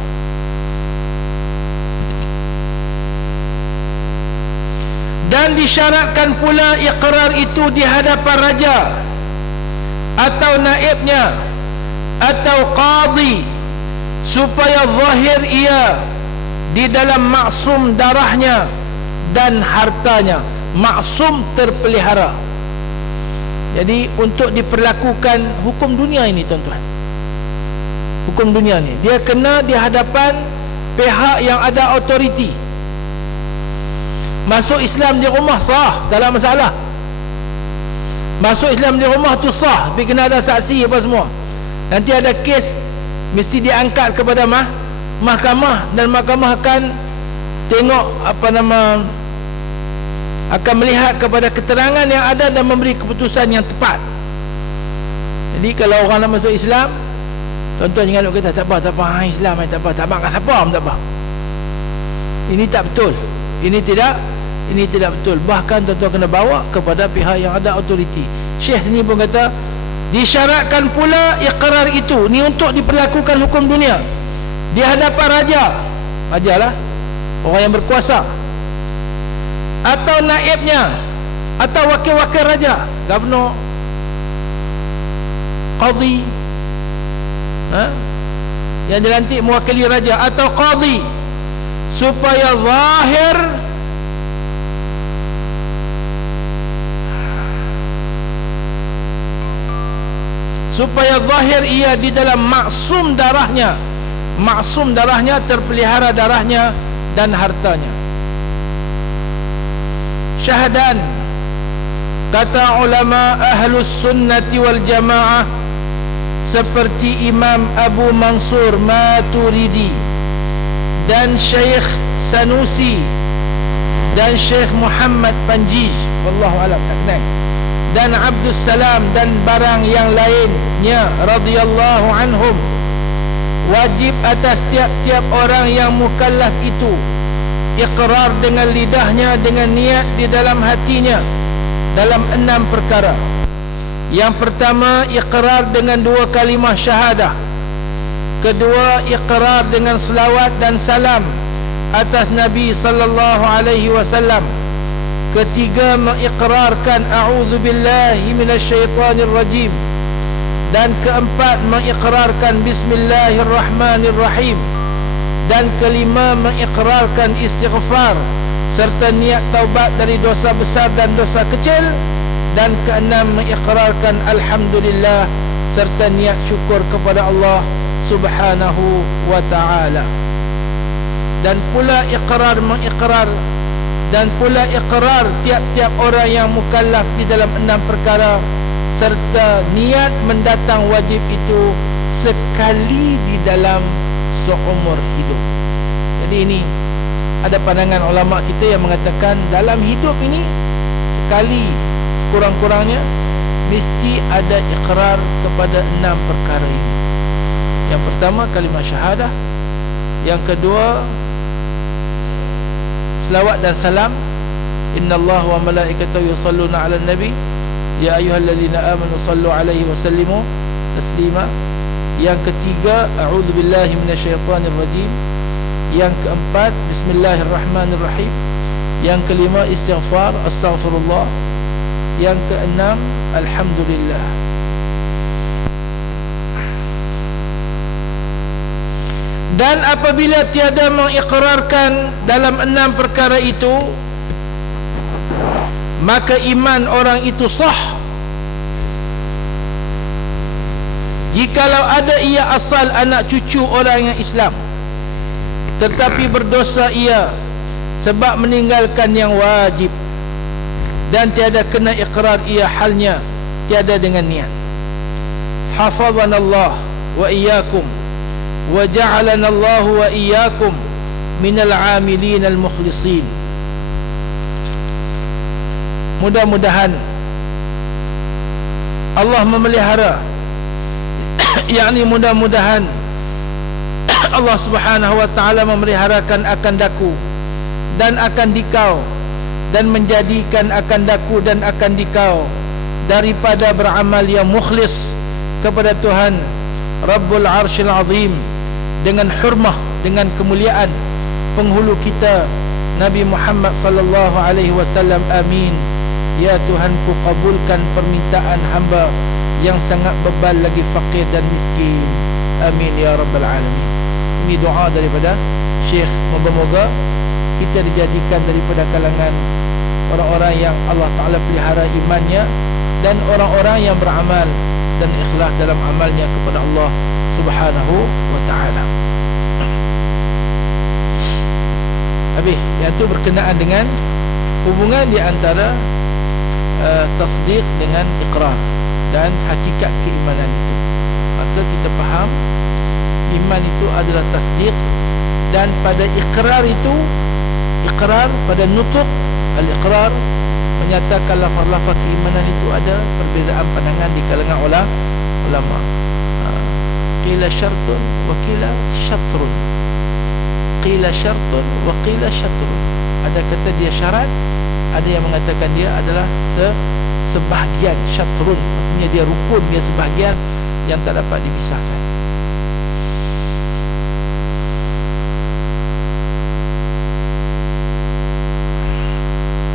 Dan disyaratkan pula iqrar itu di hadapan raja atau naibnya atau qadhi, supaya zahir ia di dalam maksum darahnya dan hartanya. Maksum terpelihara. Jadi untuk diperlakukan hukum dunia ini, tuan-tuan, hukum dunia ni dia kena di hadapan pihak yang ada autoriti. Masuk Islam di rumah sah, tak ada masalah. Masuk Islam di rumah tu sah, tapi kena ada saksi apa semua. Nanti ada kes mesti diangkat kepada mahkamah, dan mahkamah akan tengok akan melihat kepada keterangan yang ada dan memberi keputusan yang tepat. Jadi kalau orang nak masuk Islam, tuan-tuan jangan kata tak apa Islam tak apa, tak apa kat siapa pun tak apa. Ini tak betul. Ini tidak betul. Bahkan tuan-tuan kena bawa kepada pihak yang ada autoriti. Syekh ni pun kata disyaratkan pula iqrar itu ni untuk diperlakukan hukum dunia di hadapan raja lah, orang yang berkuasa, atau naibnya, atau wakil-wakil raja, governor, qadhi, yang dilantik mewakili raja, atau qadhi, supaya zahir ia di dalam maksum darahnya, terpelihara darahnya dan hartanya. Syahadan, kata ulama ahlus sunnati wal jamaah seperti Imam Abu Mansur Maturidi dan Syekh Sanusi dan Syekh Muhammad Panjij, wallahu alam, tak kenal, dan Abdus Salam dan barang yang lainnya radhiyallahu anhum. Wajib atas tiap-tiap orang yang mukallaf itu iqrar dengan lidahnya, dengan niat di dalam hatinya dalam 6 perkara. Yang pertama, iqrar dengan 2 kalimah syahadah. Kedua, iqrar dengan selawat dan salam atas Nabi sallallahu alaihi wasallam. Ketiga, mengiqrarkan a'udzubillahi minasyaitanir rajim. Dan keempat, mengiqrarkan bismillahirrahmanirrahim. Dan kelima, mengiqrarkan istighfar serta niat taubat dari dosa besar dan dosa kecil. Dan keenam, mengiqrarkan alhamdulillah serta niat syukur kepada Allah subhanahu wa ta'ala. Dan pula iqrar, mengikrar, dan pula iqrar tiap-tiap orang yang mukallaf di dalam 6 perkara, serta niat mendatang wajib itu sekali di dalam seumur hidup. Jadi ini ada pandangan ulama kita yang mengatakan dalam hidup ini sekali kurang-kurangnya mesti ada iqrar kepada 6 perkara ini. Yang pertama, kalimah syahadah. Yang kedua, selawat dan salam. Innallaha wa malaikatahu yusalluna 'alan nabi ya ayyuhalladzina amanu sallu 'alaihi wa sallimu taslima. Yang ketiga, a'udzubillahi minasyaitonir rajim. Yang keempat, bismillahirrahmanirrahim. Yang kelima, istighfar, astaghfirullah. Yang keenam, alhamdulillah. Dan apabila tiada mengikrarkan dalam 6 perkara itu, maka iman orang itu sah. Jikalau ada ia asal anak cucu orang yang Islam, tetapi berdosa ia sebab meninggalkan yang wajib, dan tiada kena ikrar ia halnya tiada dengan niat. Hafazanallah wa iyyakum wa ja'alana Allah wa iyyakum minal 'amilin al-mukhlisin. Mudah-mudahan Allah memelihara, yakni mudah-mudahan Allah Subhanahu wa taala memeliharakan akan daku dan akan dikau, dan menjadikan akan daku dan akan dikau daripada beramal yang mukhlis kepada Tuhan Rabbul Arsyil Azim, dengan hurmah, dengan kemuliaan penghulu kita Nabi Muhammad sallallahu alaihi wasallam. Amin. Ya Tuhanku, kabulkan permintaan hamba yang sangat bebal lagi fakir dan miskin. Amin ya rabbal alamin. Ini doa daripada Syekh. Moga-moga kita dijadikan daripada kalangan orang-orang yang Allah Ta'ala pelihara imannya, dan orang-orang yang beramal dan ikhlas dalam amalnya kepada Allah Subhanahu wa ta'ala. Habis, yang itu berkenaan dengan hubungan di antara tasdiq dengan iqrar dan hakikat keimanan itu. Maka kita faham iman itu adalah tasdiq, dan pada iqrar itu, iqrar pada nutuk al-iqrar, menyatakan lafaz-lafaz keimanan itu ada perbezaan pandangan di kalangan ulama. Qila syartun wa qila syatrun. Qila syartun wa qila syatrun. Ada kata dia syarat, ada yang mengatakan dia adalah sebahagian. Syatrun maksudnya dia rukun, dia sebahagian yang tak dapat dipisahkan.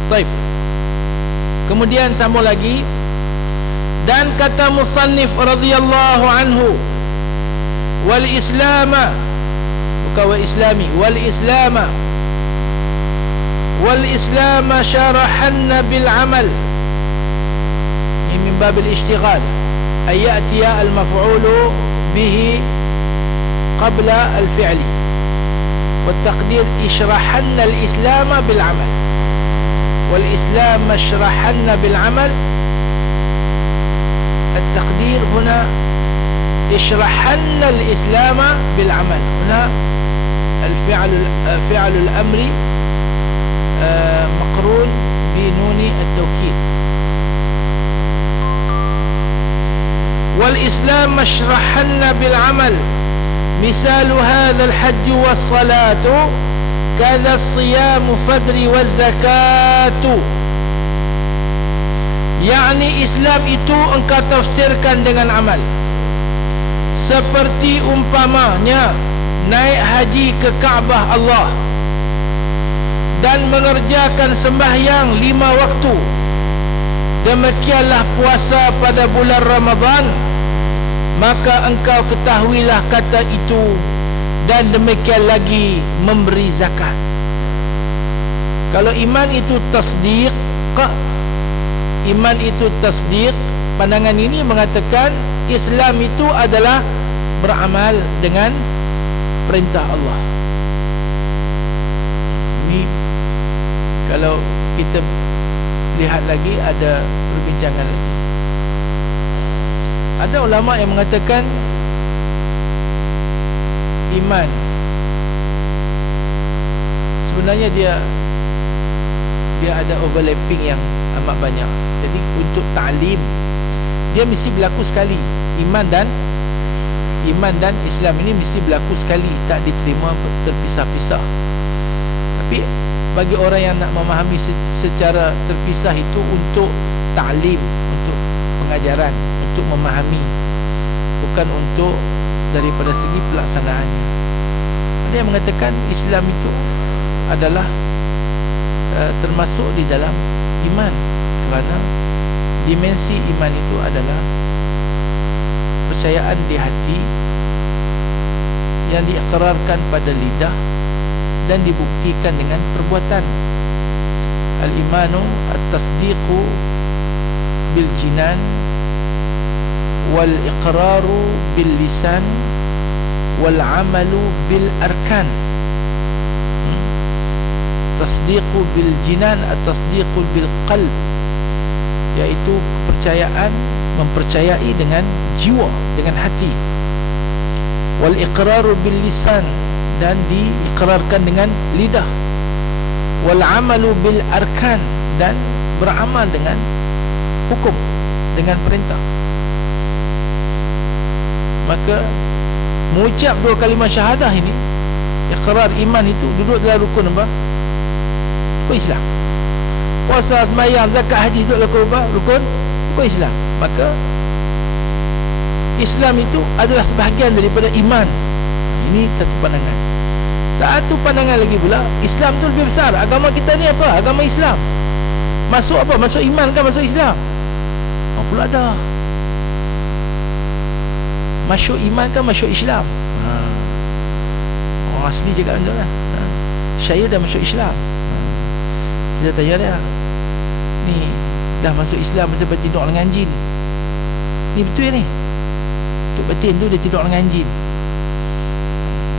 Baik. Kemudian sambung lagi, dan kata musannif radhiyallahu anhu, wal islama, bukan wal islami, wal islama, wal islama syarahanna bil amal. Ini min bab al ishtighal, ay ya'tiya al maf'ulu bihi qabla al fi'li, wa taqdir ishrahanna al islama bil amal. والإسلام اشرحنا بالعمل. التقدير هنا اشرحنا الإسلام بالعمل. هنا فعل الأمر maqrun bi nuni at-taukid. Wal Islam mashrahanna bil amal, misalu hadha al-hajj was salatu kadha as-siyam fadri waz zakatu. Yakni Islam itu engkau tafsirkan dengan amal, seperti umpamanya naik haji ke Kaabah Allah dan mengerjakan sembahyang 5 waktu. Demikianlah puasa pada bulan Ramadan, maka engkau ketahuilah kata itu, dan demikian lagi memberi zakat. Kalau iman itu tasdiq, iman itu tasdiq, pandangan ini mengatakan Islam itu adalah beramal dengan perintah Allah. Ini kalau kita lihat lagi, ada perbincangan lagi. Ada ulama yang mengatakan iman sebenarnya dia ada overlapping yang amat banyak. Jadi untuk ta'lim dia mesti berlaku sekali. Iman dan Islam ini mesti berlaku sekali, tak diterima terpisah-pisah. Tapi bagi orang yang nak memahami secara terpisah itu untuk ta'lim, untuk pengajaran, untuk memahami, bukan untuk daripada segi pelaksanaannya. Ada yang mengatakan Islam itu adalah termasuk di dalam iman, kerana dimensi iman itu adalah percayaan di hati yang diikrarkan pada lidah dan dibuktikan dengan perbuatan. Al-imanu at-tasdiqu bil jinan wal iqraru bil lisan wal amalu bil arkan. Tasdiqu bil jinan at-tasdiqu bil qalb, iaitu kepercayaan, mempercayai dengan jiwa, dengan hati. Wal iqraru bil lisan, dan diikrarkan dengan lidah. Wal amalu bil arkan, dan beramal dengan hukum, dengan perintah. Maka mengucap 2 kalimah syahadah ini, iqrar iman itu duduk dalam rukun apa? Rukun Islam. Puasa, sembahyang, zakat, haji duduk dalam rukun Islam. Maka Islam itu adalah sebahagian daripada iman. Ini satu pandangan. Satu pandangan lagi pula, Islam tu lebih besar. Agama kita ni apa? Agama Islam. Masuk apa? Masuk iman kan? Masuk Islam? Oh, pula dah. Masuk iman kan? Masuk Islam. Orang asli cakap macam lah. Saya dah masuk Islam. Kita tanya dia, ni dah masuk Islam masa bertidur dengan jin. Ni betul ni? Tok batin tu dia tidur dengan jin.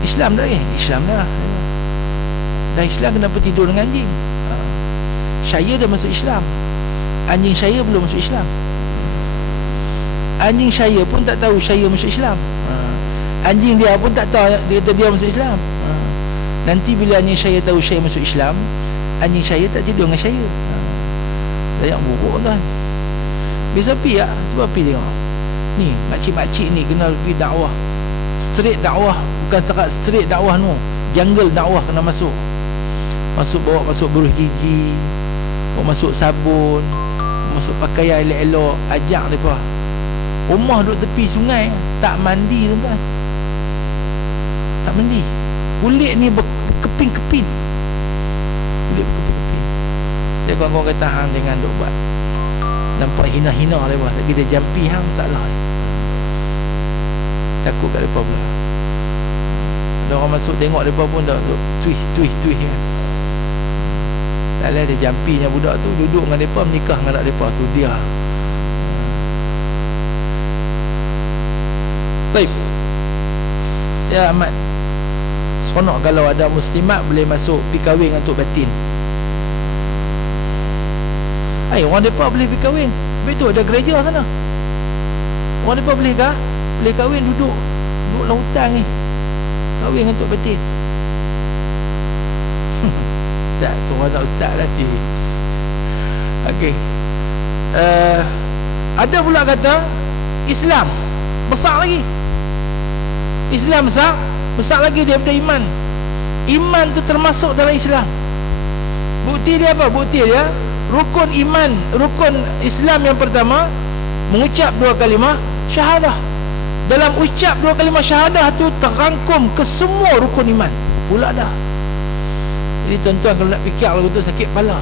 Islam dah ke? Islam dah. Dah Islam, kenapa tidur dengan jin? Saya dah masuk Islam. Anjing saya belum masuk Islam. Anjing saya pun tak tahu saya masuk Islam. Anjing dia pun tak tahu dia masuk Islam. Nanti bila anjing saya tahu saya masuk Islam, anjing saya tak tidur dengan saya. Dayak buruk kan. Bisa pi tak? Cuba pi tengok. Ni makcik-makcik ni kena pergi dakwah, straight dakwah. Bukan setakat straight dakwah no, jungle dakwah kena masuk. Bawa masuk buruh gigi, bawa masuk sabun, masuk pakaian elok-elok, ajak mereka. Rumah duduk tepi sungai, tak mandi tu kan. Tak mandi. Kulit ni berkeping-keping. Kulit berkeping-keping. Saya kawan-kawan kata hang jangan duk buat. Nampak hina-hina mereka. Tapi dia jampi hang salah. Takut kat mereka pula. Ada orang masuk tengok mereka pun dah twih kan. Tak boleh dia jampinya budak tu, duduk dengan mereka, menikah dengan anak mereka tu, dia. Baik. Saya amat seronok kalau ada muslimat boleh masuk pergi kahwin dengan Tok Batin. Orang mereka boleh pergi kahwin. Habis tu ada gereja sana. Orang mereka boleh kahwin, duduk dalam hutan ni, kahwin dengan Tok Batin. Ustaz tu anak ustaz lah cik. Okey. Ada pula kata Islam besar lagi. Islam besar lagi daripada iman. Iman tu termasuk dalam Islam. Bukti dia apa? Bukti dia rukun iman, rukun Islam yang pertama mengucap dua kalimah syahadah. Dalam ucap dua kalimah syahadah tu terangkum ke semua rukun iman pula dah. Jadi tuan-tuan kalau nak fikir lagu tu sakit kepala.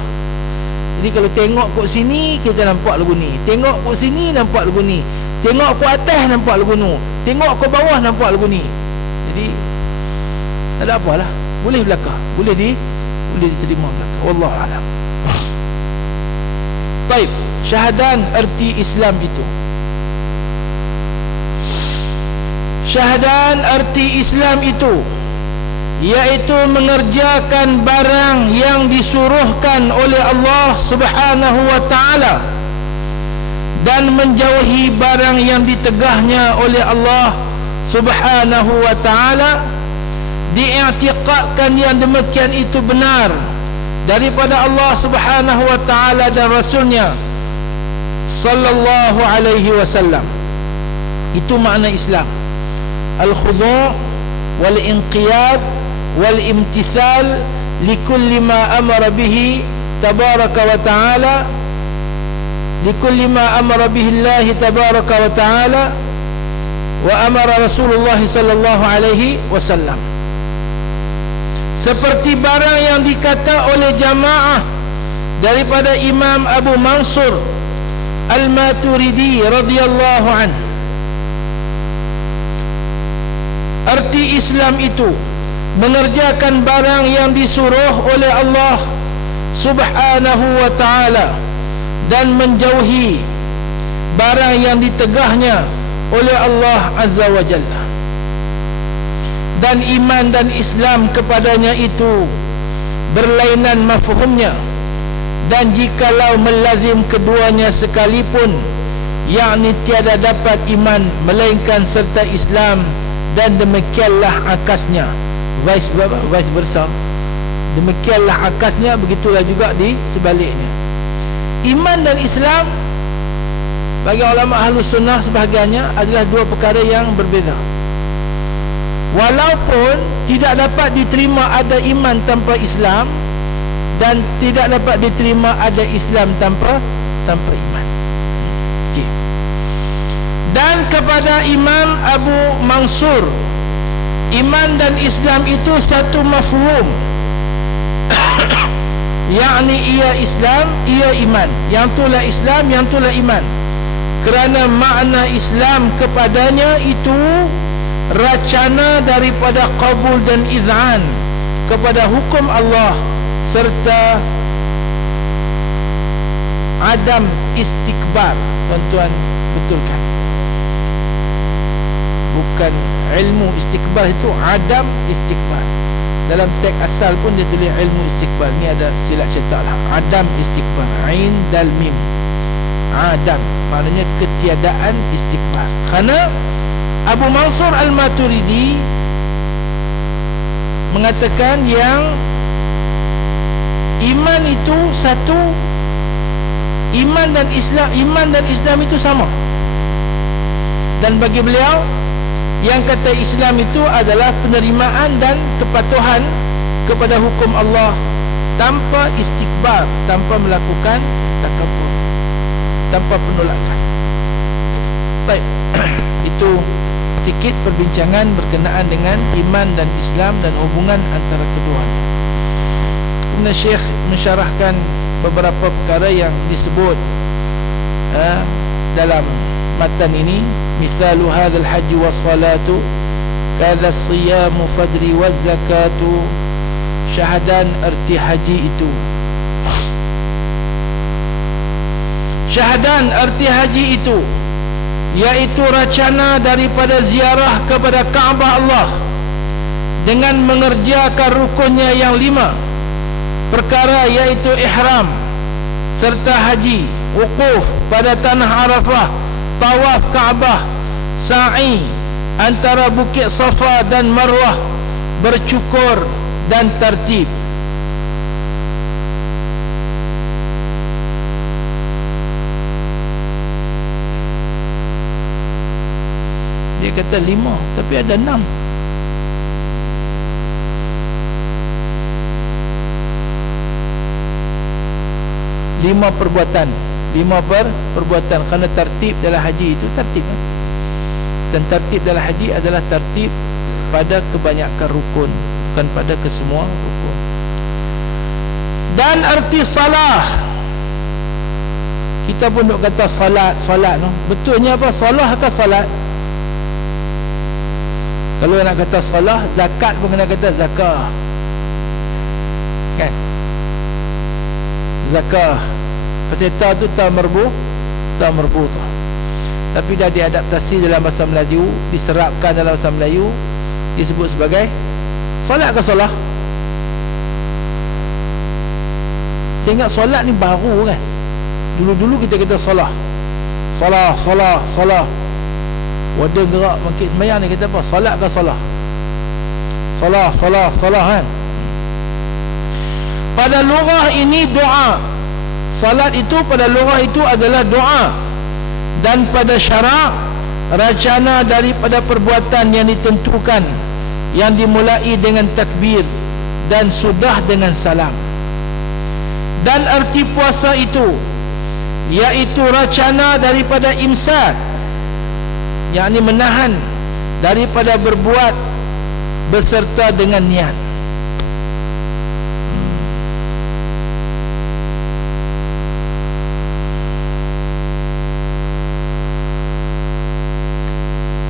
Jadi kalau tengok kat sini kita nampak lagu ni, tengok kat sini nampak lagu ni, tengok ke atas nampak lagu ni, tengok ke bawah nampak lagu ni. Jadi tak ada apalah, boleh belakang, boleh diterima belakang. Wallahu a'lam. Baik, syahadan erti Islam itu. Syahadan erti Islam itu iaitu mengerjakan barang yang disuruhkan oleh Allah Subhanahu wa taala dan menjauhi barang yang ditegahnya oleh Allah Subhanahu wa taala, diiktikadkan yang demikian itu benar daripada Allah Subhanahu wa taala dan Rasulnya sallallahu alaihi wasallam. Itu makna Islam. Al-khudu' wal-inqiyad wal-imtithal likulli ma amara bihi tabaraka wa ta'ala, likulli ma amara bihi Allah tabaraka wa ta'ala wa amara Rasulullah sallallahu alaihi wasallam. Seperti barang yang dikata oleh jamaah daripada Imam Abu Mansur Al-Maturidi radhiyallahu anhu. Arti Islam itu mengerjakan barang yang disuruh oleh Allah Subhanahu wa ta'ala dan menjauhi barang yang ditegahnya oleh Allah Azza wa Jalla. Dan iman dan Islam kepadanya itu berlainan mafhumnya, dan jikalau melazim keduanya sekalipun, yakni tiada dapat iman melainkan serta Islam, dan demikianlah akasnya, vice versa, demikianlah akasnya, begitulah juga di sebaliknya. Iman dan Islam bagi ulama Ahlus Sunnah sebahagiannya adalah dua perkara yang berbeza. Walaupun tidak dapat diterima ada iman tanpa Islam, dan tidak dapat diterima ada Islam tanpa iman. Okay. Dan kepada Imam Abu Mansur, iman dan Islam itu satu mafhum yakni ia Islam, ia iman, yang itulah Islam, yang itulah iman. Kerana makna Islam kepadanya itu racana daripada qabul dan iz'an kepada hukum Allah serta adam istikbar. Tuan-tuan betulkan, bukan ilmu istikbar, itu adam istikbar. Dalam teks asal pun dia tulis ilmu istikbar. Ni ada silap cetak lah, adam istikbar, ain dal mim. Adam maknanya ketiadaan istikbar. Kerana Abu Mansur Al-Maturidi mengatakan yang iman itu satu, iman dan Islam itu sama. Dan bagi beliau, yang kata Islam itu adalah penerimaan dan kepatuhan kepada hukum Allah tanpa istikbar, tanpa melakukan takabur, tanpa penolakan. Baik, itu sikit perbincangan berkenaan dengan iman dan Islam dan hubungan antara keduanya. Kemudian Syekh mensyarahkan beberapa perkara yang disebut dalam matan ini. Mithalu hadzal haji was salatu kadza siyamu fadri waz zakatu. Syahadan erti haji itu, syahadan erti haji itu iaitu racana daripada ziarah kepada Kaabah Allah dengan mengerjakan rukunnya yang 5 perkara, iaitu ihram serta haji, wukuf pada tanah Arafah, tawaf Kaabah, sa'i antara bukit Safa dan Marwah, bercukur dan tertib. kata 5, tapi ada 6. Lima perbuatan, perbuatan, kerana tertib dalam haji itu tertib, dan tertib dalam haji adalah tertib pada kebanyakan rukun, bukan pada kesemua rukun. Dan arti salah, kita pun nak kata solat no. Betulnya apa? Salah ke salat? Kalau nak kata salah, zakat pun kena kata zakah, kan? Zakah peserta tu tak merbu tu. Tapi dah diadaptasi dalam bahasa Melayu, diserapkan dalam bahasa Melayu, disebut sebagai solat ke salah. Saya ingat solat ni baru kan. Dulu-dulu kita kata salah. Wadah gerak bangkit sembahyang ni kita apa? Solat ke salah? Salah kan. Pada lughah ini doa. Salat itu pada lughah itu adalah doa. Dan pada syarak, racana daripada perbuatan yang ditentukan, yang dimulai dengan takbir dan sudah dengan salam. Dan arti puasa itu, iaitu racana daripada imsak, yakni menahan daripada berbuat beserta dengan niat.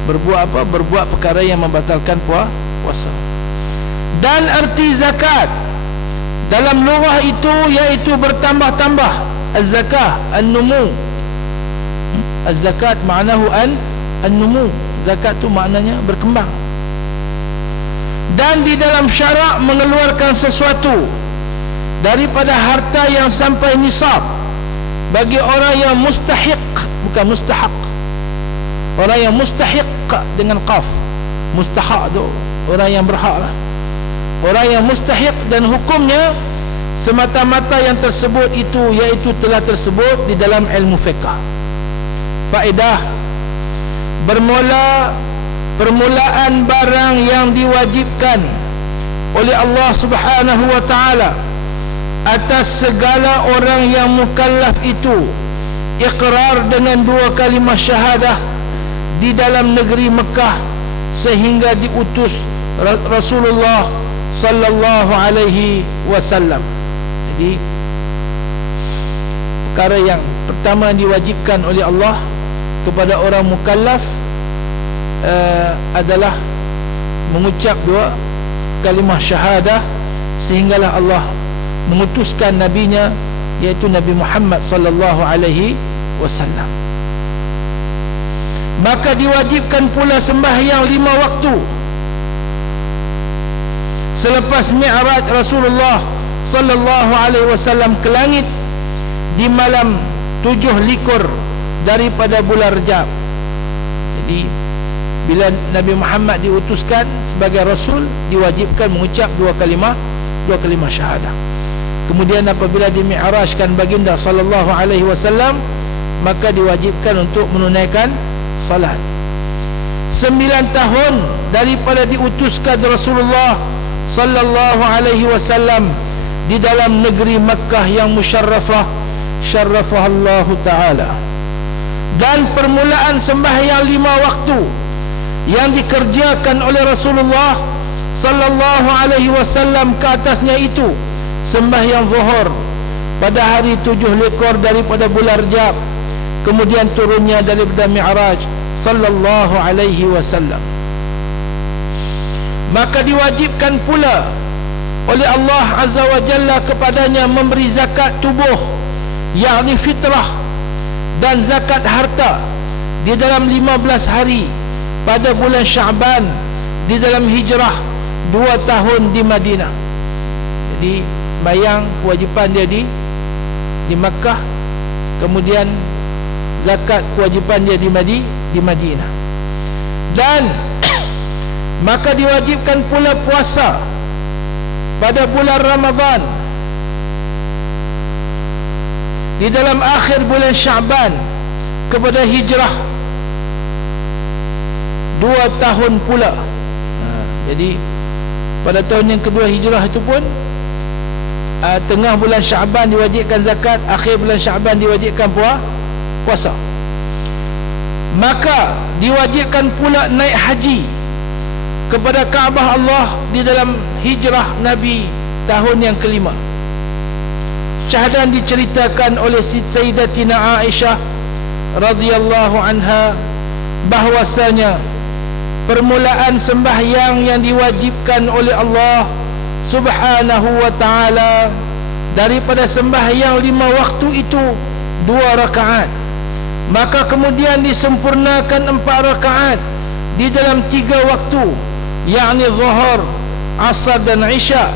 Berbuat apa? Berbuat perkara yang membatalkan puasa. Dan arti zakat dalam lughah itu iaitu bertambah-tambah. Az-zakah, an-numu. Az-zakat maknahu an-numu. Zakat tu maknanya berkembang. Dan di dalam syarak mengeluarkan sesuatu daripada harta yang sampai nisab bagi orang yang mustahiq, bukan mustahak. Orang yang mustahiq dengan qaf, mustahak tu orang yang berhak lah. Orang yang mustahiq, dan hukumnya semata-mata yang tersebut itu iaitu telah tersebut di dalam ilmu fiqh. Faedah: permulaan barang yang diwajibkan oleh Allah Subhanahu wa taala atas segala orang yang mukallaf itu iqrar dengan 2 kalimah syahadah di dalam negeri Mekah sehingga diutus Rasulullah sallallahu alaihi wasallam. Jadi perkara yang pertama diwajibkan oleh Allah kepada orang mukallaf adalah mengucap 2 kalimah syahadah, sehinggalah Allah mengutuskan nabinya, iaitu Nabi Muhammad sallallahu alaihi wasallam. Maka diwajibkan pula sembahyang 5 waktu. Selepas Mi'raj Rasulullah sallallahu alaihi wasallam ke langit di malam 7 likur daripada bulan Rejab. Jadi bila Nabi Muhammad diutuskan sebagai Rasul, diwajibkan mengucap 2 kalimah syahadah. Kemudian apabila dimi'rajkan baginda sallallahu alaihi wasallam, maka diwajibkan untuk menunaikan salat. 9 tahun daripada diutuskan Rasulullah sallallahu alaihi wasallam di dalam negeri Makkah yang musyarrafah, syarrafah Allah taala. Dan permulaan sembahyang 5 waktu yang dikerjakan oleh Rasulullah sallallahu alaihi wasallam ke atasnya itu sembahyang zuhur pada hari 7 lekor daripada bulan Rejab, kemudian turunnya daripada Mi'raj sallallahu alaihi wasallam. Maka diwajibkan pula oleh Allah azza wa jalla kepadanya memberi zakat tubuh, yakni fitrah, dan zakat harta di dalam 15 hari pada bulan Sya'ban di dalam hijrah 2 tahun di Madinah. Jadi bayang kewajipan dia di Makkah, kemudian zakat kewajipan dia di Madinah. Dan maka diwajibkan pula puasa pada bulan Ramadan di dalam akhir bulan Sya'ban kepada hijrah 2 tahun pula. Jadi pada tahun yang kedua hijrah itu pun tengah bulan Syaban diwajibkan zakat, akhir bulan Syaban diwajibkan puasa. Maka diwajibkan pula naik haji kepada Kaabah Allah di dalam hijrah Nabi tahun yang kelima. Syahadan diceritakan oleh Sayyidatina Aisyah radhiyallahu anha bahwasanya permulaan sembahyang yang diwajibkan oleh Allah Subhanahu wa ta'ala daripada sembahyang 5 waktu itu 2 rakaat, maka kemudian disempurnakan 4 rakaat di dalam 3 waktu, yakni zuhur, asar dan isya,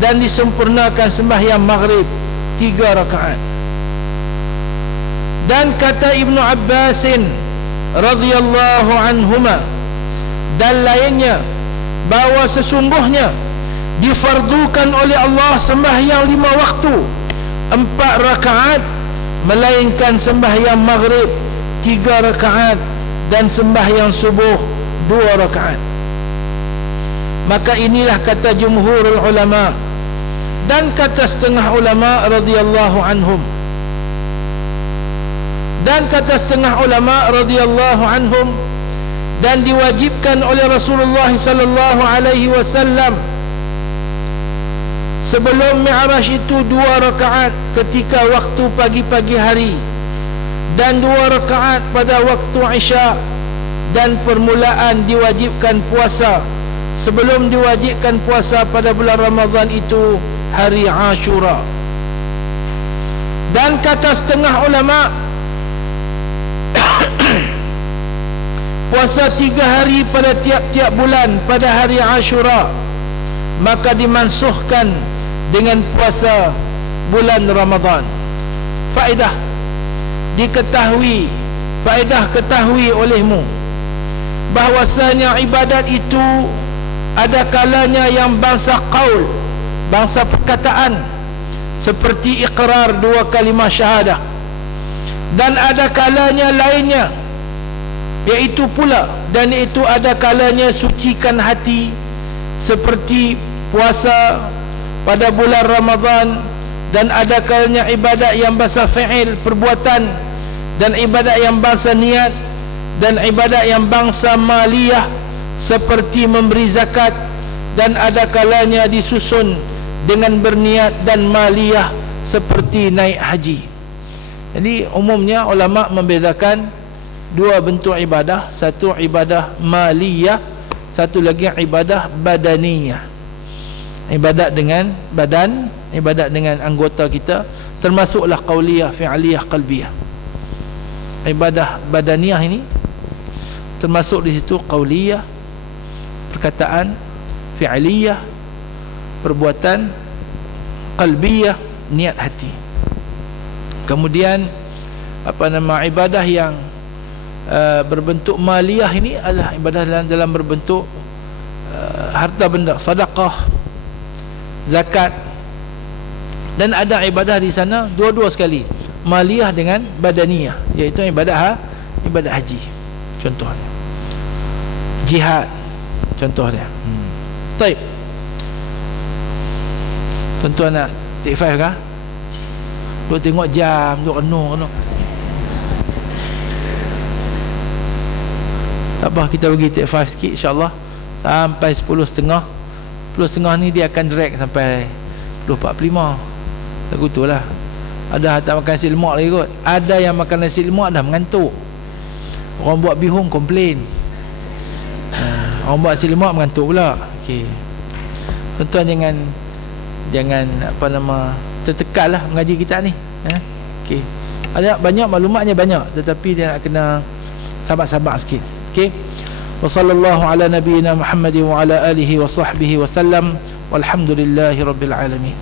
dan disempurnakan sembahyang maghrib 3 rakaat. Dan kata Ibnu Abbasin radhiyallahu anhuma dan lainnya bahawa sesungguhnya difardukan oleh Allah sembahyang 5 waktu 4 rakaat, melainkan sembahyang maghrib 3 rakaat dan sembahyang subuh 2 rakaat. Maka inilah kata jumhurul ulama dan kata setengah ulama radhiyallahu anhum. Dan kata setengah ulama radhiyallahu anhum, dan diwajibkan oleh Rasulullah sallallahu alaihi wasallam sebelum Mi'raj itu 2 rakaat ketika waktu pagi-pagi hari, dan 2 rakaat pada waktu Isya, dan permulaan diwajibkan puasa sebelum diwajibkan puasa pada bulan Ramadan itu hari Ashura. Dan kata setengah ulama puasa 3 hari pada tiap-tiap bulan pada hari Ashura, maka dimansuhkan dengan puasa bulan Ramadan. Faedah ketahui olehmu bahwasanya ibadat itu ada kalanya yang bangsa qaul, bangsa perkataan, seperti iqrar 2 kalimah syahadah, dan ada kalanya lainnya, iaitu pula, dan itu ada kalanya sucikan hati, seperti puasa pada bulan Ramadan, dan ada kalanya ibadat yang bangsa fi'il, perbuatan, dan ibadat yang bangsa niat, dan ibadat yang bangsa maliyah seperti memberi zakat, dan ada kalanya disusun dengan berniat dan maliyah seperti naik haji. Jadi umumnya ulama membedakan 2 bentuk ibadah, satu ibadah maliyah, satu lagi ibadah badaniyah. Ibadat dengan badan, ibadat dengan anggota kita, termasuklah qauliyah, fi'liyah, qalbiyah. Ibadah badaniyah ini termasuk di situ qauliyah, perkataan, fi'liyah, perbuatan, qalbiyah, niat hati. Kemudian ibadah yang berbentuk maliyah ini adalah ibadah dalam berbentuk harta benda, sedekah, zakat, dan ada ibadah di sana dua-dua sekali, maliyah dengan badaniyah, iaitu ibadah haji contohnya, jihad contohnya. Baik, tuan-tuan nak take 5 kah? Duk tengok jam, duk renung. Tak apa, kita bagi take 5 sikit insyaAllah sampai 10.30. 10.30 ni dia akan drag sampai 10.45. Lagu tu lah. Ada tak makan nasi lemak lagi kot. Ada yang makan nasi lemak dah mengantuk. Orang buat bihun komplain. Orang buat nasi lemak mengantuk pula. Okey, tuan-tuan jangan tertekan lah mengaji kita ni. Okey, ada banyak maklumatnya banyak, tetapi dia nak kena sabar-sabar sikit. Okey, wa sallallahu ala nabiyyina Muhammad wa ala alihi wa sahbihi wa sallam, walhamdulillahi rabbil alamin.